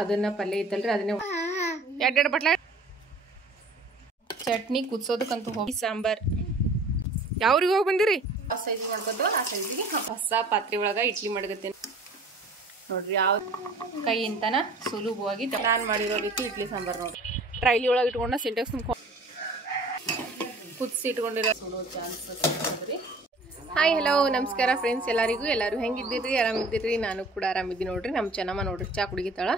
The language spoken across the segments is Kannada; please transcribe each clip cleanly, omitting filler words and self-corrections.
ಅದನ್ನ ಪಲ್ಯ ಐತಲ್ರಿ ಅದನ್ನೇ ಎರಡೆರಡು ಬಟ್ಲ ಚಟ್ನಿ ಕುದಿಸೋದಕ್ಕಂತೂ ಹೋಗಿ ಸಾಂಬಾರ್ ಯಾವ್ರಿಗೆ ಹೋಗಿ ಬಂದಿರಿ ಆ ಸೈಜ್ ಮಾಡ್ಕೋದು ಆ ಸೈಜಿಗೆ ಹೊಸ ಪಾತ್ರೆ ಒಳಗ ಇಡ್ಲಿ ಮಾಡಕತ್ತೇನೆ ನೋಡ್ರಿ ಯಾವ ಕೈ ಇಂತನ ಸುಲಭವಾಗಿ ನಾನು ಮಾಡಿರೋ ರೀತಿ ಇಡ್ಲಿ ಸಾಂಬಾರ್ ನೋಡ್ರಿ ಟ್ರೈಲಿ ಒಳಗೆ ಇಟ್ಕೊಂಡ ಸಿಂಟೆಕ್ಸ್ ತುಂಬ್ಕೊಂಡು ಕುದಿಸಿ ಇಟ್ಕೊಂಡಿರೋ ಚಾನ್ಸಸ್ ರೀ. ಹಾಯ್ ಹಲೋ ನಮಸ್ಕಾರ ಫ್ರೆಂಡ್ಸ್ ಎಲ್ಲರೂ ಹೆಂಗಿದ್ದೀರಿ ಆರಾಮಿದ್ದೀರಿ ನಾನು ಕೂಡ ಆರಾಮಿದ್ದೀನಿ ನೋಡ್ರಿ. ನಮ್ಮ ಚೆನ್ನಮ್ಮ ನೋಡ್ರಿ ಚಾ ಕುಡಿಗಿತಾಳ.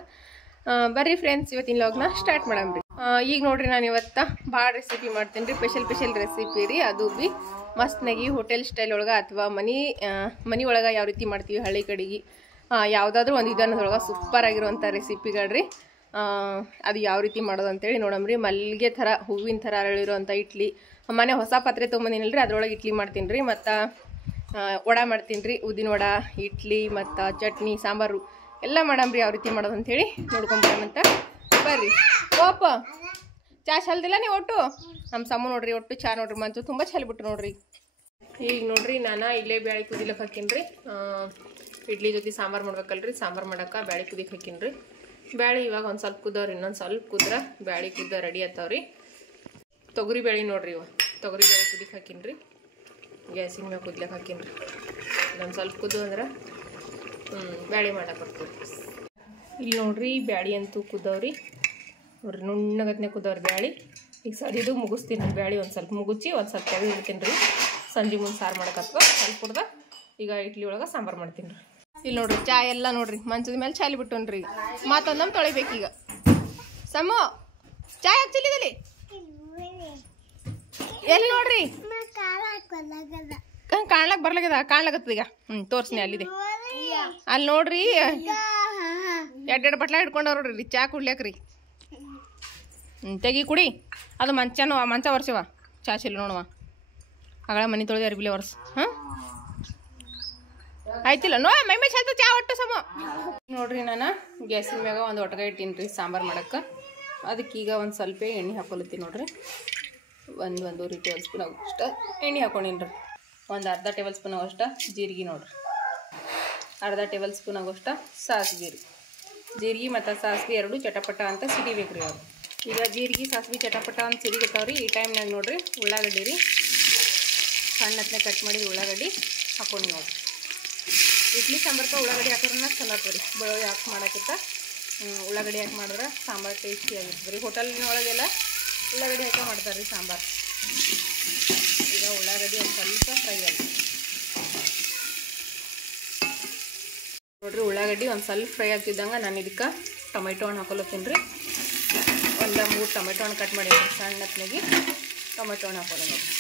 ಬರ್ರಿ ಫ್ರೆಂಡ್ಸ್ ಇವತ್ತಿನ ವ್ಲಾಗ್ನ ಸ್ಟಾರ್ಟ್ ಮಾಡಮ್ರಿ. ಈಗ ನೋಡ್ರಿ ನಾನು ಇವತ್ತ ಭಾಳ ರೆಸಿಪಿ ಮಾಡ್ತೀನಿ ರೀ. ಸ್ಪೆಷಲ್ ರೆಸಿಪಿ ರೀ. ಅದು ಬಿ ಮಸ್ತ್ನಾಗಿ ಹೋಟೆಲ್ ಸ್ಟೈಲ್ ಒಳಗೆ ಅಥವಾ ಮನಿ ಒಳಗೆ ಯಾವ ರೀತಿ ಮಾಡ್ತೀವಿ ಹಳ್ಳಿ ಕಡೆಗೆ ಯಾವುದಾದ್ರೂ ಒಂದು ವಿಧಾನದೊಳಗೆ ಸೂಪರ್ ಆಗಿರುವಂಥ ರೆಸಿಪಿಗಳ್ರಿ. ಅದು ಯಾವ ರೀತಿ ಮಾಡೋದು ಅಂತೇಳಿ ನೋಡಮ್ರಿ. ಮಲ್ಲಿಗೆ ಥರ ಹೂವಿನ ಥರ ಅರಳಿರುವಂಥ ಇಡ್ಲಿ ಮನೆ ಹೊಸ ಪಾತ್ರೆ ತೊಗೊಂಬಂದಿನಲ್ರಿ ಅದ್ರೊಳಗೆ ಇಡ್ಲಿ ಮಾಡ್ತೀನಿ ರೀ. ಮತ್ತು ವಡೆ ಮಾಡ್ತೀನಿ ರೀ. ಉದ್ದಿನ ವಡೆ ಇಡ್ಲಿ ಮತ್ತು ಚಟ್ನಿ ಸಾಂಬಾರು ಎಲ್ಲ ಮಾಡಮ್ರಿ. ಯಾವ ರೀತಿ ಮಾಡೋದು ಅಂಥೇಳಿ ನೋಡ್ಕೊಂಬರೋಣಂತ ಬರ್ರಿ. ಓಪ ಚಾ ಚಲ್ದಿಲ್ಲ ನೀವು ಒಟ್ಟು ನಮ್ಮ ಸಮ ನೋಡ್ರಿ ಒಟ್ಟು ಚಾ ನೋಡ್ರಿ ಮಂಚು ತುಂಬ ಚಲ್ಬಿಟ್ರು ನೋಡ್ರಿ. ಈಗ ನೋಡ್ರಿ ನಾನು ಇಲ್ಲೇ ಬ್ಯಾಳಿ ಕುದಿಲಕ್ಕೆ ಹಾಕೀನಿ ರೀ. ಇಡ್ಲಿ ಜೊತೆ ಸಾಂಬಾರು ಮಾಡ್ಬೇಕಲ್ರಿ. ಸಾಂಬಾರು ಮಾಡೋಕೆ ಬ್ಯಾಳಿ ಕುದಿಕ್ಕೆ ಹಾಕೀನಿ ರೀ. ಬ್ಯಾಳಿ ಇವಾಗ ಒಂದು ಸ್ವಲ್ಪ ಕುದವ್ರಿ. ಇನ್ನೊಂದು ಸ್ವಲ್ಪ ಕುದ್ರೆ ಬ್ಯಾಳಿ ಕುದ್ದ ರೆಡಿ ಆತಾವ್ರಿ. ತೊಗರಿ ಬೇಳೆ ನೋಡ್ರಿ ಇವ ತೊಗರಿ ಬೇಳೆ ಕುದಿಕ್ಕೆ ಹಾಕೀನಿ ರೀ. ಗ್ಯಾಸಿನ ಮ್ಯಾಗ ಕುದ್ಲಕ್ಕೆ ಹಾಕೀನಿ ರೀ. ಇನ್ನೊಂದು ಸ್ವಲ್ಪ ಕುದ್ದು ಅಂದ್ರೆ ಬ್ಯಾಳಿ ಮಾಡಕ್ಕೆ ಬರ್ತದೆ. ಇಲ್ಲಿ ನೋಡ್ರಿ ಬ್ಯಾಳಿ ಅಂತೂ ಕುದ್ದವ್ರಿ ನೋಡ್ರಿ. ನುಣ್ಣಗತ್ನೆ ಕುದ್ದವ್ರಿ ಬ್ಯಾಳಿ. ಈಗ ಸರಿದು ಮುಗಿಸ್ತೀನಿ ರೀ. ಬ್ಯಾಳಿ ಒಂದು ಸ್ವಲ್ಪ ಮುಗುಚಿ ಒಂದು ಸ್ವಲ್ಪ ತೆಗೆದು ಇಡ್ತೀನಿ ರೀ. ಸಂಜೆ ಮುಂದೆ ಸಾರು ಮಾಡಕತ್ವ ಸ್ವಲ್ಪ ಕುಡ್ದ ಈಗ ಇಡ್ಲಿ ಒಳಗೆ ಸಾಂಬಾರು ಮಾಡ್ತೀನಿ ರೀ. ಇಲ್ಲಿ ನೋಡ್ರಿ ಚಾ ಎಲ್ಲ ನೋಡ್ರಿ ಮಂಚದ ಮೇಲೆ ಚಾಲಿ ಬಿಟ್ಟೋನ್ರಿ. ಮತ್ತೊಂದಮ್ಮ ತೊಳಿಬೇಕೀಗ. ಸಮೋ ಚಾ ಯಾಕೆ ಚೆಲ್ಲಿದಲ್ಲಿ ಎಲ್ಲಿ ನೋಡ್ರಿ ಕಾಣ್ಲಕ್ ಬರ್ಲಾಗ್ಯದ ಕಾಣ್ಲಾಗತ್ತದ ಈಗ. ತೋರ್ಸ್ನಿ ಅಲ್ಲಿದೆ ಅಲ್ಲಿ ನೋಡ್ರಿ. ಎರಡೆರಡು ಬಟ್ಲ ಹಿಡ್ಕೊಂಡವ್ರ ನೋಡ್ರಿ ಚಾ ಕುಡ್ಲ್ಯಾಕ್ರಿ. ತೆಗಿ ಕುಡಿ. ಅದು ಮಂಚ ವರ್ಷವ ಚಾ ಚೆಲ್ಲಿ ನೋಡುವ ಆಗಳ ಮನೆ ತೊಳೆದ ಅರ್ಬಿಲೆ ವರ್ಷ. ಆಯ್ತಿಲ್ಲ ನೋ ಮೈ ಚಲ್ತ ಚಾ ಒಟ್ಟು ಸಮ ನೋಡ್ರಿ. ನಾನು ಗ್ಯಾಸಿನ ಮ್ಯಾಗ ಒಂದು ಒಟ್ಟಗ ಇಟ್ಟೀನಿ ರೀ ಸಾಂಬಾರು ಮಾಡಕ್ಕೆ. ಅದಕ್ಕೀಗ ಒಂದು ಸ್ವಲ್ಪ ಎಣ್ಣೆ ಹಾಕೊಲತ್ತೀನಿ ನೋಡ್ರಿ. ಒಂದೂವರೆ ಟೇಬಲ್ ಸ್ಪೂನ್ ಆಗೋಷ್ಟು ಎಣ್ಣೆ ಹಾಕೊಂಡೀನಿ ರೀ. ಒಂದು ಅರ್ಧ ಟೇಬಲ್ ಸ್ಪೂನ್ ಆಗೋಷ್ಟು ಜೀರಿಗೆ ನೋಡ್ರಿ. ಅರ್ಧ ಟೇಬಲ್ ಸ್ಪೂನ್ ಆಗೋಷ್ಟು ಸಾಸಿವೆ ರೀ. ಜೀರಿಗೆ ಮತ್ತು ಸಾಸಿವೆ ಎರಡು ಚಟಪಟ ಅಂತ ಸಿಡಿಬೇಕು ರೀ. ಅವ್ರು ಈಗ ಜೀರಿಗೆ ಸಾಸಿವೆ ಚಟಪಟ ಅಂತ ಸಿಡಿಗತ್ತಾವ್ರಿ. ಈ ಟೈಮ್ನಾಗ ನೋಡ್ರಿ ಉಳ್ಳಾಗಡ್ಡಿ ರೀ. ಸಣ್ಣತ್ನೆ ಕಟ್ ಮಾಡಿದ ಉಳ್ಳಾಗಡ್ಡಿ ಹಾಕೊಂಡು ನೋಡ್ರಿ. ಇಡ್ಲಿ ಸಾಂಬಾರ್ಕ ಉಳ್ಳಾಗಡ್ಡಿ ಹಾಕೋರನ್ನ ಚಲೋ ಆಗ್ತದೆ ರೀ. ಬೆಳ್ಳುಳ್ಳಿ ಹಾಕಿ ಮಾಡೋಕ್ಕಿಂತ ಉಳ್ಳಾಗಡ್ಡಿ ಹಾಕಿ ಮಾಡಿದ್ರೆ ಸಾಂಬಾರು ಟೇಸ್ಟಿ ಆಗಿರ್ತದೆ ರೀ. ಹೋಟೆಲ್ನೊಳಗೆಲ್ಲ ಉಳ್ಳಾಗಡ್ಡಿ ಹಾಕಿ ಮಾಡ್ತಾರೆ ರೀ ಸಾಂಬಾರು. ಈಗ ಉಳ್ಳಾಗಡ್ಡಿ ಒಂದು ಸ್ವಲ್ಪ ಫ್ರೈ ಆಗಿ ನೋಡ್ರಿ. ಉಳ್ಳಾಗಡ್ಡಿ ಒಂದು ಸ್ವಲ್ಪ ಫ್ರೈ ಆಗ್ತಿದ್ದಂಗೆ ನಾನು ಇದಕ್ಕೆ ಟೊಮೆಟೊ ಹಣ್ಣು ಹಾಕೊಲತ್ತೀನಿ ರೀ. ಒಂದು 3 ಟೊಮೆಟೊ ಹಣ್ಣು ಕಟ್ ಮಾಡಿ ಸಣ್ಣತ್ನಾಗಿ ಟೊಮೆಟೊ ಹಣ್ಣು ಹಾಕೋದು ನೋಡ್ರಿ.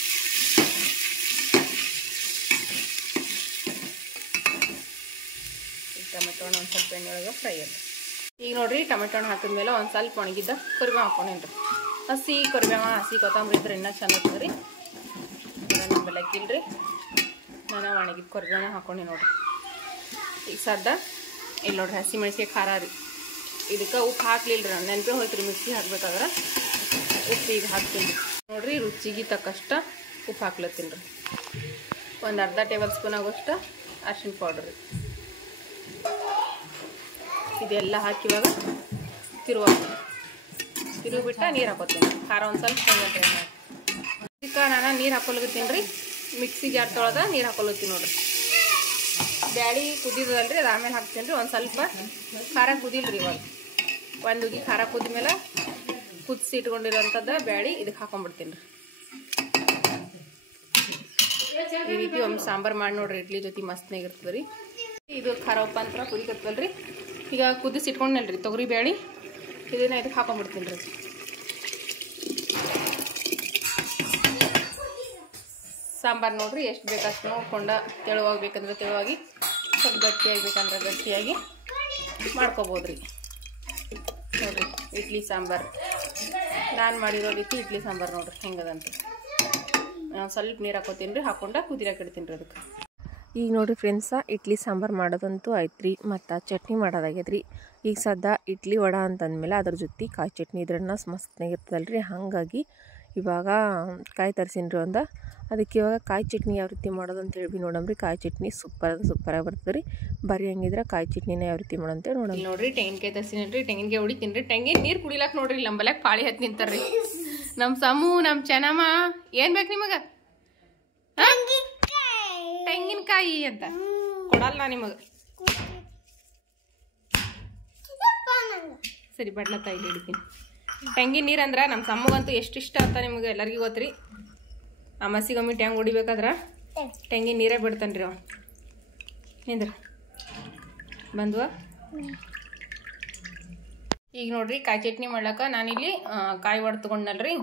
ಟೊಮೆಟೊ ಹಣ್ಣು ಒಂದು ಸ್ವಲ್ಪ ಎಣ್ಣೆ ಒಳಗೆ ಫ್ರೈ ಆಗಿ ಈಗ ನೋಡ್ರಿ ಟೊಮೆಟೊ ಹಣ್ಣು ಹಾಕಿದ್ಮೇಲೆ ಒಂದು ಸ್ವಲ್ಪ ಒಣಗಿದ್ದ ಕರಿಬೇವು ಹಾಕೊಂಡೇನಿ ರೀ. ಹಸಿ ಕರಿಬೇವು ಹಸಿ ಕೊತ್ತಂಬರಿ ಇದ್ರೆ ಇನ್ನೂ ಚೆಂದ ಆಗ್ತದೆ ರೀ. ನಿಮ್ಮೆಲ್ಲ ಹಾಕಿಲ್ರಿ ನಾನು ಒಣಗಿದ ಕರಿಬೇವನ್ನ ಹಾಕೊಂಡೆ ನೋಡ್ರಿ. ಈಗ ಸದ್ದ ಇಲ್ಲಿ ನೋಡ್ರಿ ಹಸಿ ಮೆಣಸಿಗೆ ಖಾರ ರೀ. ಇದಕ್ಕೆ ಉಪ್ಪು ಹಾಕ್ಲಿಲ್ಲ ರೀ. ನೆನಪೇ ಹೋಯ್ತು ರೀ ಮಿಕ್ಸಿ ಹಾಕ್ಬೇಕಾದ್ರೆ. ಉಪ್ಪು ಈಗ ಹಾಕ್ತೀನಿ ರೀ ನೋಡ್ರಿ. ರುಚಿಗೆ ತಕ್ಕಷ್ಟು ಉಪ್ಪು ಹಾಕ್ಲತ್ತೀನಿ ರೀ. ಒಂದು ಅರ್ಧ ಟೇಬಲ್ ಸ್ಪೂನ್ ಆಗೋಷ್ಟು ಅರಿಶಿನ ಪೌಡ್ರ್ ರೀ. ಇದೆಲ್ಲ ಹಾಕಿವಾಗ ತಿರುಗಿಬಿಟ್ಟು ನೀರು ಹಾಕೋತೀನಿ. ಖಾರ ಒಂದು ಸ್ವಲ್ಪ ಟ್ರೈ ಮಾಡಿ ಇದಕ್ಕೆ ನಾನು ನೀರು ಹಾಕೊಲತ್ತೀನಿ ರೀ. ಮಿಕ್ಸಿ ಜಾರ್ ತೊಳೆದ ನೀರು ಹಾಕೊಲತ್ತೀನಿ ನೋಡ್ರಿ. ಬ್ಯಾಳಿ ಕುದಿದಲ್ರಿ ಅದು ಆಮೇಲೆ ಹಾಕ್ತೀನಿ ರೀ. ಒಂದು ಸ್ವಲ್ಪ ಖಾರ ಕುದಿಲ್ರಿ. ಇವಾಗ ಒಂದು ಉಗಿ ಖಾರ ಕುದ್ಮೇಲೆ ಕುದಿಸಿ ಇಟ್ಕೊಂಡಿರೋಂಥದ್ದು ಬ್ಯಾಳಿ ಇದಕ್ಕೆ ಹಾಕೊಂಡ್ಬಿಡ್ತೀನಿ ರೀ. ಈ ರೀತಿ ಒಂದು ಸಾಂಬಾರು ಮಾಡಿ ನೋಡ್ರಿ. ಇಡ್ಲಿ ಜೊತೆ ಮಸ್ತ್ನಾಗಿರ್ತದೆ ರೀ. ಇದು ಖಾರ ಉಪ್ಪ ಅಂತ ಕುದಿಕತ್ತಲ್ರಿ. ಈಗ ಕುದಿಸಿ ಇಟ್ಕೊಂಡ್ನಲ್ರಿ ತೊಗರಿ ಬ್ಯಾಳಿ ಇದನ್ನ ಇದಕ್ಕೆ ಹಾಕೊಂಡ್ಬಿಡ್ತೀನಿ ರೀ. ಸಾಂಬಾರು ನೋಡ್ರಿ ಎಷ್ಟು ಬೇಕಷ್ಟು ನೋಡ್ಕೊಂಡು ತೆಳುವಾಗಬೇಕಂದ್ರೆ ತೆಳುವಾಗಿ ಸ್ವಲ್ಪ ಗಟ್ಟಿಯಾಗಬೇಕಂದ್ರೆ ಗಟ್ಟಿಯಾಗಿ ಮಾಡ್ಕೊಬೋದು ರೀ. ನೋಡಿರಿ ಇಡ್ಲಿ ಸಾಂಬಾರು ನಾನು ಮಾಡಿರೋ ರೀತಿ ಇಡ್ಲಿ ಸಾಂಬಾರು ನೋಡ್ರಿ ಹೆಂಗದಂತ. ನಾನು ಸ್ವಲ್ಪ ನೀರು ಹಾಕೋತೀನಿ ರೀ. ಹಾಕೊಂಡು ಕುದಿರಕ್ಕೆ ಇಡ್ತೀನಿ ರೀ ಅದಕ್ಕೆ. ಈಗ ನೋಡಿರಿ ಫ್ರೆಂಡ್ಸ ಇಡ್ಲಿ ಸಾಂಬಾರು ಮಾಡೋದಂತೂ ಆಯ್ತು ರೀ. ಮತ್ತು ಚಟ್ನಿ ಮಾಡೋದಾಗ್ಯದ ರೀ. ಈಗ ಸದ್ದ ಇಡ್ಲಿ ವಡೆ ಅಂತಂದಮೇಲೆ ಅದ್ರ ಜೊತೆ ಕಾಯಿ ಚಟ್ನಿ ಇದ್ರನ್ನ ಮಸ್ತ್ನಾಗಿರ್ತದಲ್ಲ ರೀ. ಹಾಗಾಗಿ ಇವಾಗ ಕಾಯಿ ತರಿಸಿನ್ರಿ ಅದಕ್ಕೆ ಇವಾಗ ಕಾಯಿ ಚಟ್ನಿ ಯಾವ ರೀತಿ ಮಾಡೋದು ಅಂತೇಳಿ ಭೀ ನೋಡಮ್ರಿ. ಕಾಯಿ ಚಟ್ನಿ ಸೂಪರಾಗಿ ಬರ್ತದೆ ರೀ. ಬರೀ ಹಂಗಿದ್ರೆ ಕಾಯಿ ಚಟ್ನಿನ ಯಾವ ರೀತಿ ಮಾಡೋಂತೇಳಿ ನೋಡ್ರಿ. ತೆಂಗಿನಕಾಯಿ ತರಿಸಿನ್ರಿ, ತೆಂಗಿನಕಾಯಿ ಹೊಡಿತೀನಿ. ತೆಂಗಿನ ನೀರು ಕುಡಿಲಾಕ ನೋಡ್ರಿ ನಂಬಲ್ಯಾಕ ಪಾಳಿ ಹತ್ತಿ ನಿಂತಾರ್ರಿ. ನಮ್ಮ ಸಮೂ ನಮ್ಮ ಚೆನ್ನಮ್ಮ ಏನು ಬೇಕು ನಿಮಗೆ? ತೆಂಗಿನಕಾಯಿ ಅಂತ ಕೊಡಲ್ಲ ನಿಮಗೆ. ಸರಿ ಬಡ್ಲತ್ತಾಯಿ ಹಿಡಿತೀನಿ. ತೆಂಗಿನ ನೀರು ಅಂದ್ರೆ ನಮ್ಮ ಸಮ್ಮಗಂತೂ ಎಷ್ಟು ಇಷ್ಟ ಅಂತ ನಿಮ್ಗೆ ಎಲ್ಲರಿಗೂ ಗೊತ್ತ್ರಿ. ಅಮಾಸಿಗೊಮ್ಮೆ ಟ್ಯಾಂಗ್ ಹೊಡಿಬೇಕಾದ್ರೆ ತೆಂಗಿನ ನೀರೇ ಬಿಡ್ತಾನೆ ರೀ ಅವ. ನಿಂದ್ರ ಬಂದ್ವಾ? ಈಗ ನೋಡ್ರಿ ಕಾಯಿ ಚಟ್ನಿ ಮಾಡ್ಲಕ್ಕ ನಾನಿಲ್ಲಿ ಕಾಯಿ ಒಡ್ದು ತೊಗೊಂಡಲ್ರಿ.